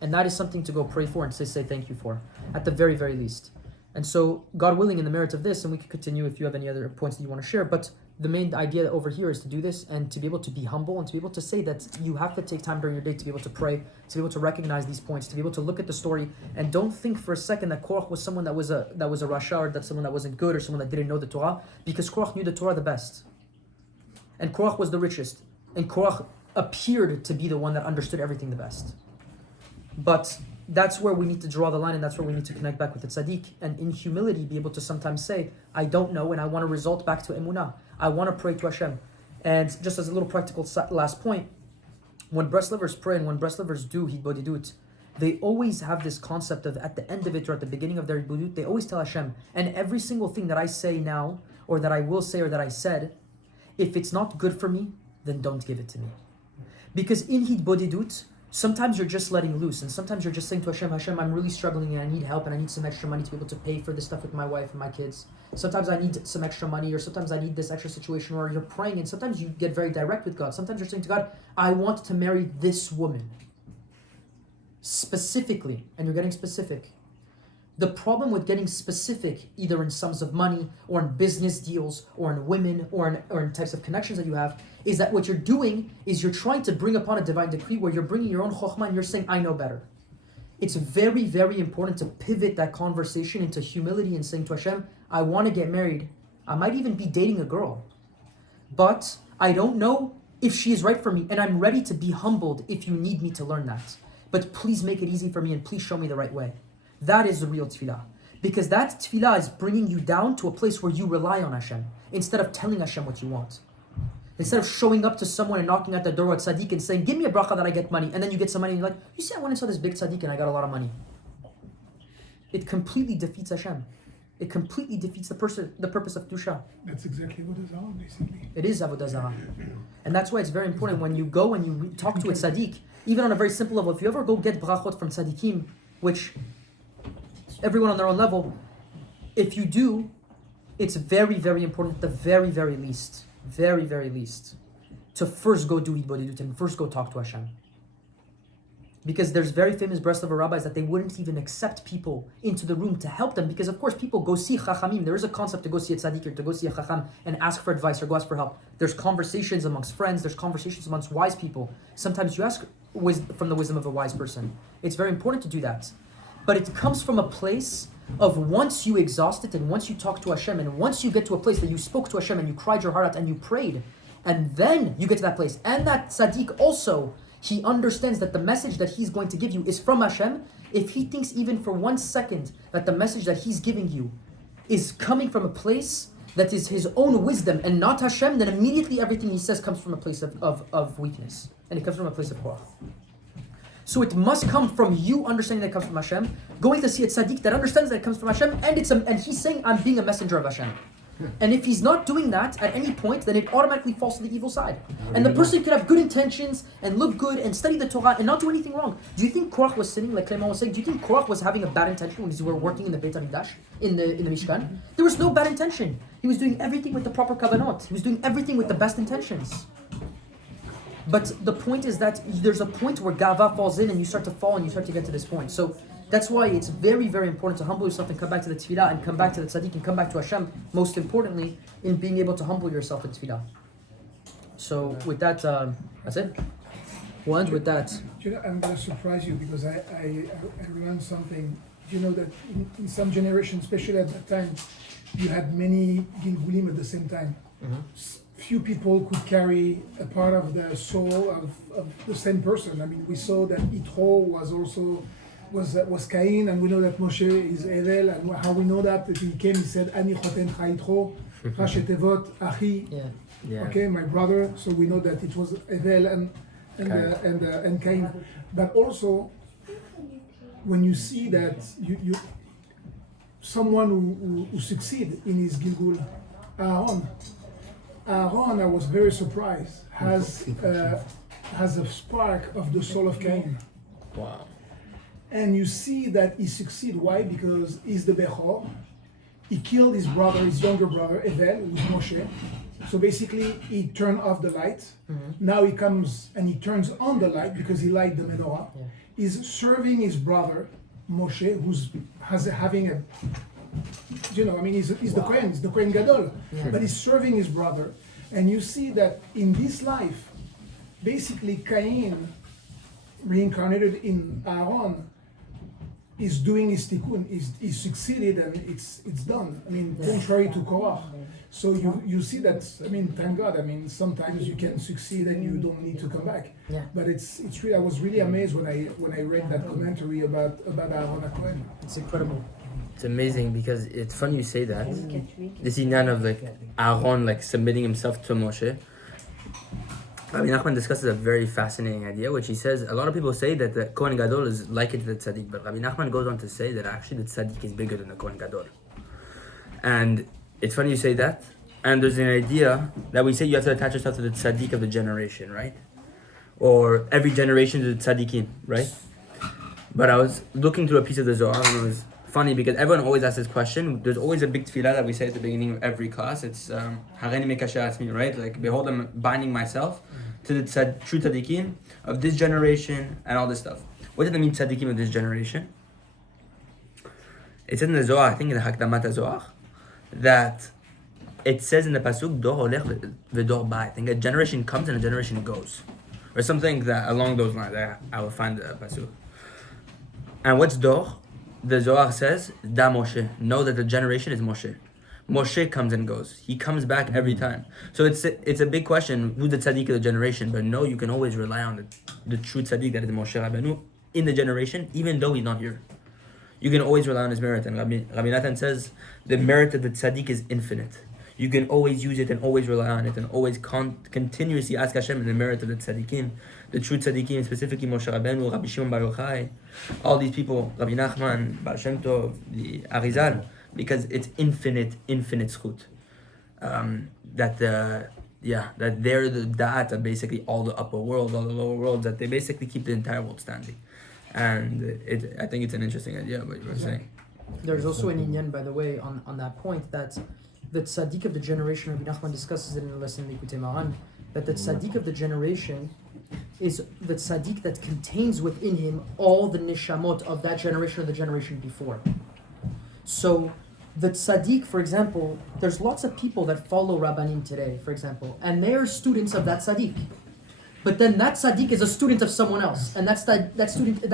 And that is something to go pray for and say thank you for, at the very, very least. And so, God willing, in the merit of this, and we can continue if you have any other points that you want to share, but the main idea over here is to do this and to be able to be humble and to be able to say that you have to take time during your day to be able to pray, to be able to recognize these points, to be able to look at the story, and don't think for a second that Korach was someone that was a rasha, or that someone that wasn't good, or someone that didn't know the Torah, because Korach knew the Torah the best. And Korach was the richest. And Korach appeared to be the one that understood everything the best. But that's where we need to draw the line, and that's where we need to connect back with the tzaddik, and in humility be able to sometimes say, I don't know, and I want to result back to emunah. I want to pray to Hashem. And just as a little practical last point, when Breslevers pray and when Breslevers do Hitbodedut, they always have this concept of, at the end of it or at the beginning of their Hitbodedut, they always tell Hashem, and every single thing that I say now, or that I will say, or that I said, if it's not good for me, then don't give it to me. Because in Hitbodedut, sometimes you're just letting loose, and sometimes you're just saying to Hashem, I'm really struggling and I need help and I need some extra money to be able to pay for this stuff with my wife and my kids. Sometimes I need some extra money, or sometimes I need this extra situation, or you're praying and sometimes you get very direct with God. Sometimes you're saying to God, I want to marry this woman. Specifically, and you're getting specific. The problem with getting specific, either in sums of money, or in business deals, or in women, or in types of connections that you have, is that what you're doing is you're trying to bring upon a divine decree where you're bringing your own chokhmah and you're saying, I know better. It's very, very important to pivot that conversation into humility and saying to Hashem, I want to get married. I might even be dating a girl. But I don't know if she is right for me, and I'm ready to be humbled if you need me to learn that. But please make it easy for me and please show me the right way. That is the real tefillah. Because that tefillah is bringing you down to a place where you rely on Hashem instead of telling Hashem what you want. Instead of showing up to someone and knocking at the door at Tzadik and saying, give me a bracha that I get money, and then you get some money and you're like, you see, I went and saw this big Tzadik and I got a lot of money. It completely defeats Hashem. It completely defeats the purpose of Kedusha. That's exactly what is on, basically. It is Avodah Zarah. And that's why it's very important when you go and you talk to a Tzadik, even on a very simple level. If you ever go get brachot from Tzadikim, which everyone on their own level, if you do, it's very, very important at the very, very least, to first go do Hitbodedut and first go talk to Hashem. Because there's very famous Breslover rabbis that they wouldn't even accept people into the room to help them, because of course people go see Chachamim. There is a concept to go see a Tzadik or to go see a Chacham and ask for advice or go ask for help. There's conversations amongst friends, there's conversations amongst wise people. Sometimes you ask from the wisdom of a wise person. It's very important to do that. But it comes from a place of once you exhaust it and once you talk to Hashem and once you get to a place that you spoke to Hashem and you cried your heart out and you prayed, and then you get to that place. And that Tzadik also, he understands that the message that he's going to give you is from Hashem. If he thinks even for 1 second that the message that he's giving you is coming from a place that is his own wisdom and not Hashem, then immediately everything he says comes from a place of weakness. And it comes from a place of korach. So it must come from you understanding that it comes from Hashem, going to see a tzaddik that understands that it comes from Hashem, and he's saying, I'm being a messenger of Hashem. And if he's not doing that at any point, then it automatically falls to the evil side. And the person could have good intentions and look good and study the Torah and not do anything wrong. Do you think Korach was sinning, like Clement was saying? Do you think Korach was having a bad intention when he were working in the Beit HaMikdash, in the Mishkan? There was no bad intention. He was doing everything with the proper kavanot. He was doing everything with the best intentions. But the point is that there's a point where gava falls in and you start to fall and you start to get to this point. So That's why it's very, very important to humble yourself and come back to the tefillah and come back to the tzaddik and come back to Hashem. Most importantly, in being able to humble yourself in tefillah. So with that, that's it. We'll end with that. You know, I'm going to surprise you because I learned something. You know that in some generations, especially at that time, you had many Gilgulim at the same time. Few people could carry a part of the soul of the same person. I mean, we saw that Yitro was also was Cain, and we know that Moshe is Evel, and how we know that he came, he said, Ani choten cha Yitro, Rashetevot Achi, Yeah. okay, my brother. So we know that it was Evel and Cain. But also, when you see that you someone who succeed in his Gilgul, Aaron, I was very surprised, has a spark of the soul of Cain. Wow. And you see that he succeed. Why? Because he's the Bechor. He killed his brother, his younger brother, Evel, who's Moshe. So basically, he turned off the light. Now he comes and he turns on the light because he light the menorah. He's serving his brother, Moshe, who's having a, you know, I mean, he's the Kohen, he's the Kohen Gadol, but he's serving his brother. And you see that in this life, basically Cain, reincarnated in Aaron, is doing his tikkun, he's succeeded, and it's done. I mean, contrary to Korach. So you see that, I mean, thank God, I mean, sometimes you can succeed and you don't need to come back. Yeah. But it's really, I was really amazed when I read that commentary about Aaron HaKohen. It's incredible. It's amazing because it's funny you say that. This inyan of like Aaron like submitting himself to Moshe. Rebbe Nachman discusses a very fascinating idea, which he says a lot of people say that the Kohen Gadol is like it to the Tzadik, but Rebbe Nachman goes on to say that actually the Tzadik is bigger than the Kohen Gadol. And it's funny you say that. And there's an idea that we say you have to attach yourself to the Tzadik of the generation, right? Or every generation to the Tzadikim, right? But I was looking through a piece of the Zohar and it was funny because everyone always asks this question. There's always a big tefillah that we say at the beginning of every class. It's Hareini Mekasher Atzmi, right? Like, behold, I'm binding myself to the true tzaddikim of this generation and all this stuff. What does it mean, tzaddikim of this generation? It says in the Zohar, I think in the Hakdamat Zohar, that it says in the pasuk, Dor olech v'dor ba. I think a generation comes and a generation goes, or something that along those lines. I will find the pasuk. And what's Dor? The Zohar says, Da Moshe. Know that the generation is Moshe. Moshe comes and goes. He comes back every time. So it's a big question, who's the tzaddik of the generation? But no, you can always rely on the true tzaddik that is Moshe Rabbeinu in the generation, even though he's not here. You can always rely on his merit. And Rabbi Nathan says, the merit of the tzaddik is infinite. You can always use it and always rely on it and always continuously ask Hashem in the merit of the tzaddikim, the true tzaddikim, specifically Moshe Rabbeinu, Rabbi Shimon Bar Yochai, all these people, Rebbe Nachman, Baal Shemtov, the Ari'zl, because it's infinite zchut. That they're the da'at of basically all the upper world, all the lower worlds, that they basically keep the entire world standing. And I think it's an interesting idea what you were saying. There's also an inyan, by the way, on that point, that the tzaddik of the generation, Rebbe Nachman discusses it in the lesson Likutei Halachot, that the tzaddik of the generation is the tzaddik that contains within him all the nishamot of that generation or the generation before. So the tzaddik, for example, there's lots of people that follow Rabbanim today, for example, and they're students of that tzaddik. But then that tzaddik is a student of someone else, and that student is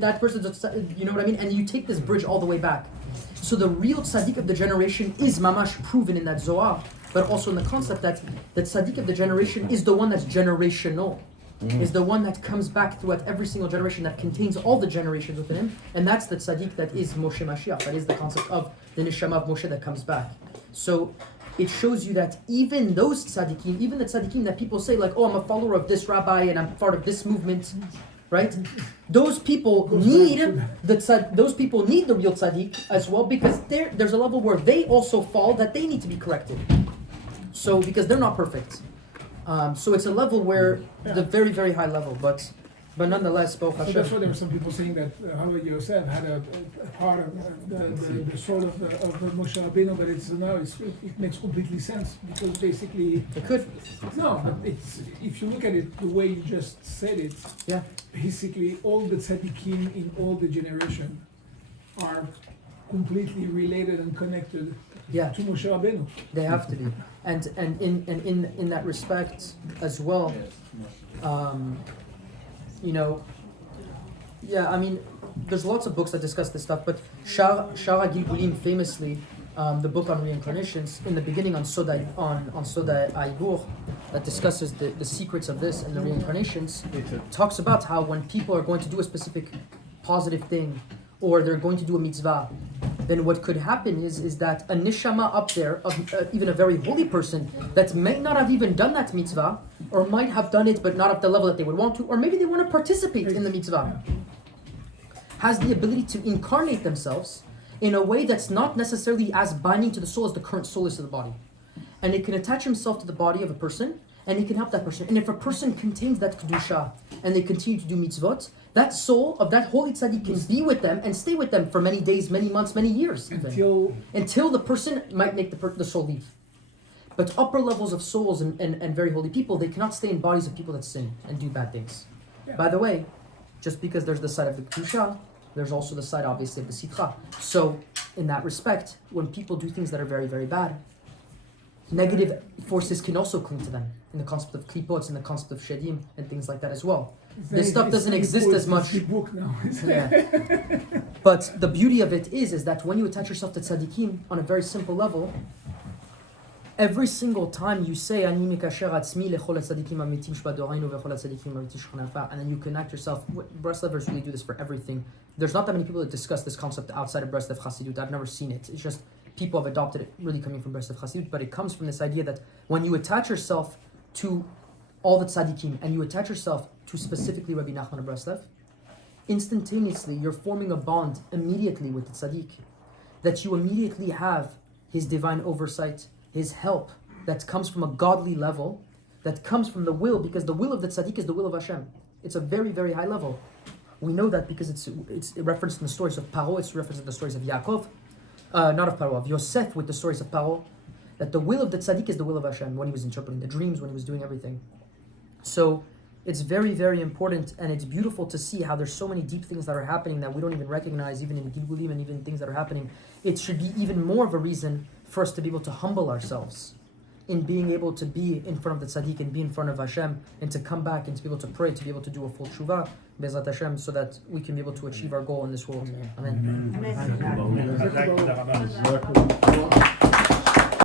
that person's, you know what I mean? And you take this bridge all the way back. So the real tzaddik of the generation is mamash proven in that Zohar, but also in the concept that the tzaddik of the generation is the one that's generational, is the one that comes back throughout every single generation, that contains all the generations within him, and that's the tzaddik that is Moshe Mashiach, that is the concept of the neshama of Moshe that comes back. So it shows you that even those tzaddikim, even the tzaddikim that people say like, oh, I'm a follower of this rabbi and I'm part of this movement, right? Those people need the real tzaddik as well, because there's a level where they also fall that they need to be corrected. So because they're not perfect. So it's a level where the very, very high level. But But nonetheless, Baruch So that's Hashem. why there were some people saying that Howard Yosef had a part of the soul of Moshe Rabbeinu, but it makes completely sense because basically It could. no, but it's if you look at it the way you just said it, Yeah. basically all the tzaddikim in all the generation are completely related and connected Yeah. to Moshe Rabbeinu. They have to be, and in that respect as well, you know, yeah. I mean, there's lots of books that discuss this stuff, but Sha'ar Hapesukim famously, the book on reincarnations, in the beginning on Soda Hapesukim, that discusses the secrets of this and the reincarnations, talks about how when people are going to do a specific positive thing, or they're going to do a mitzvah, then what could happen is that a neshama up there, of even a very holy person, that may not have even done that mitzvah, or might have done it but not at the level that they would want to, or maybe they want to participate in the mitzvah, has the ability to incarnate themselves in a way that's not necessarily as binding to the soul as the current soul is to the body. And it can attach himself to the body of a person, and he can help that person. And if a person contains that kedusha, and they continue to do mitzvot, that soul of that holy tzaddik can be with them and stay with them for many days, many months, many years, even. Until the person might make the soul leave. But upper levels of souls and very holy people, they cannot stay in bodies of people that sin and do bad things. Yeah. By the way, just because there's the side of the kedusha, there's also the side, obviously, of the sitcha. So, in that respect, when people do things that are very, very bad, negative forces can also cling to them. In the concept of klipot, in the concept of shedim, and things like that as well. This stuff doesn't exist as much. Book now. Yeah. But the beauty of it is that when you attach yourself to tzaddikim on a very simple level, every single time you say Ani mikasher atzmi lechol tzaddikim amitim shbadorainu vechol tzaddikim amitim shchanafa, and then you connect yourself. Breslevers really do this for everything. There's not that many people that discuss this concept outside of Breslev Chassidut. I've never seen it. It's just people have adopted it, really coming from Breslev Chassidut. But it comes from this idea that when you attach yourself to all the tzaddikim and you attach yourself to specifically Rebbe Nachman of Breslev, instantaneously you're forming a bond immediately with the tzaddik, that you immediately have his divine oversight, his help that comes from a godly level, that comes from the will, because the will of the tzaddik is the will of Hashem. It's a very, very high level. We know that because it's referenced in the stories of Paro, it's referenced in the stories of Yaakov, not of Paro, of Yosef with the stories of Paro, that the will of the tzaddik is the will of Hashem when he was interpreting the dreams, when he was doing everything. So it's very, very important, and it's beautiful to see how there's so many deep things that are happening that we don't even recognize, even in Gilgulim and even things that are happening. It should be even more of a reason for us to be able to humble ourselves in being able to be in front of the tzaddik and be in front of Hashem, and to come back and to be able to pray, to be able to do a full tshuva, Bezrat Hashem, so that we can be able to achieve our goal in this world. Amen. Amen.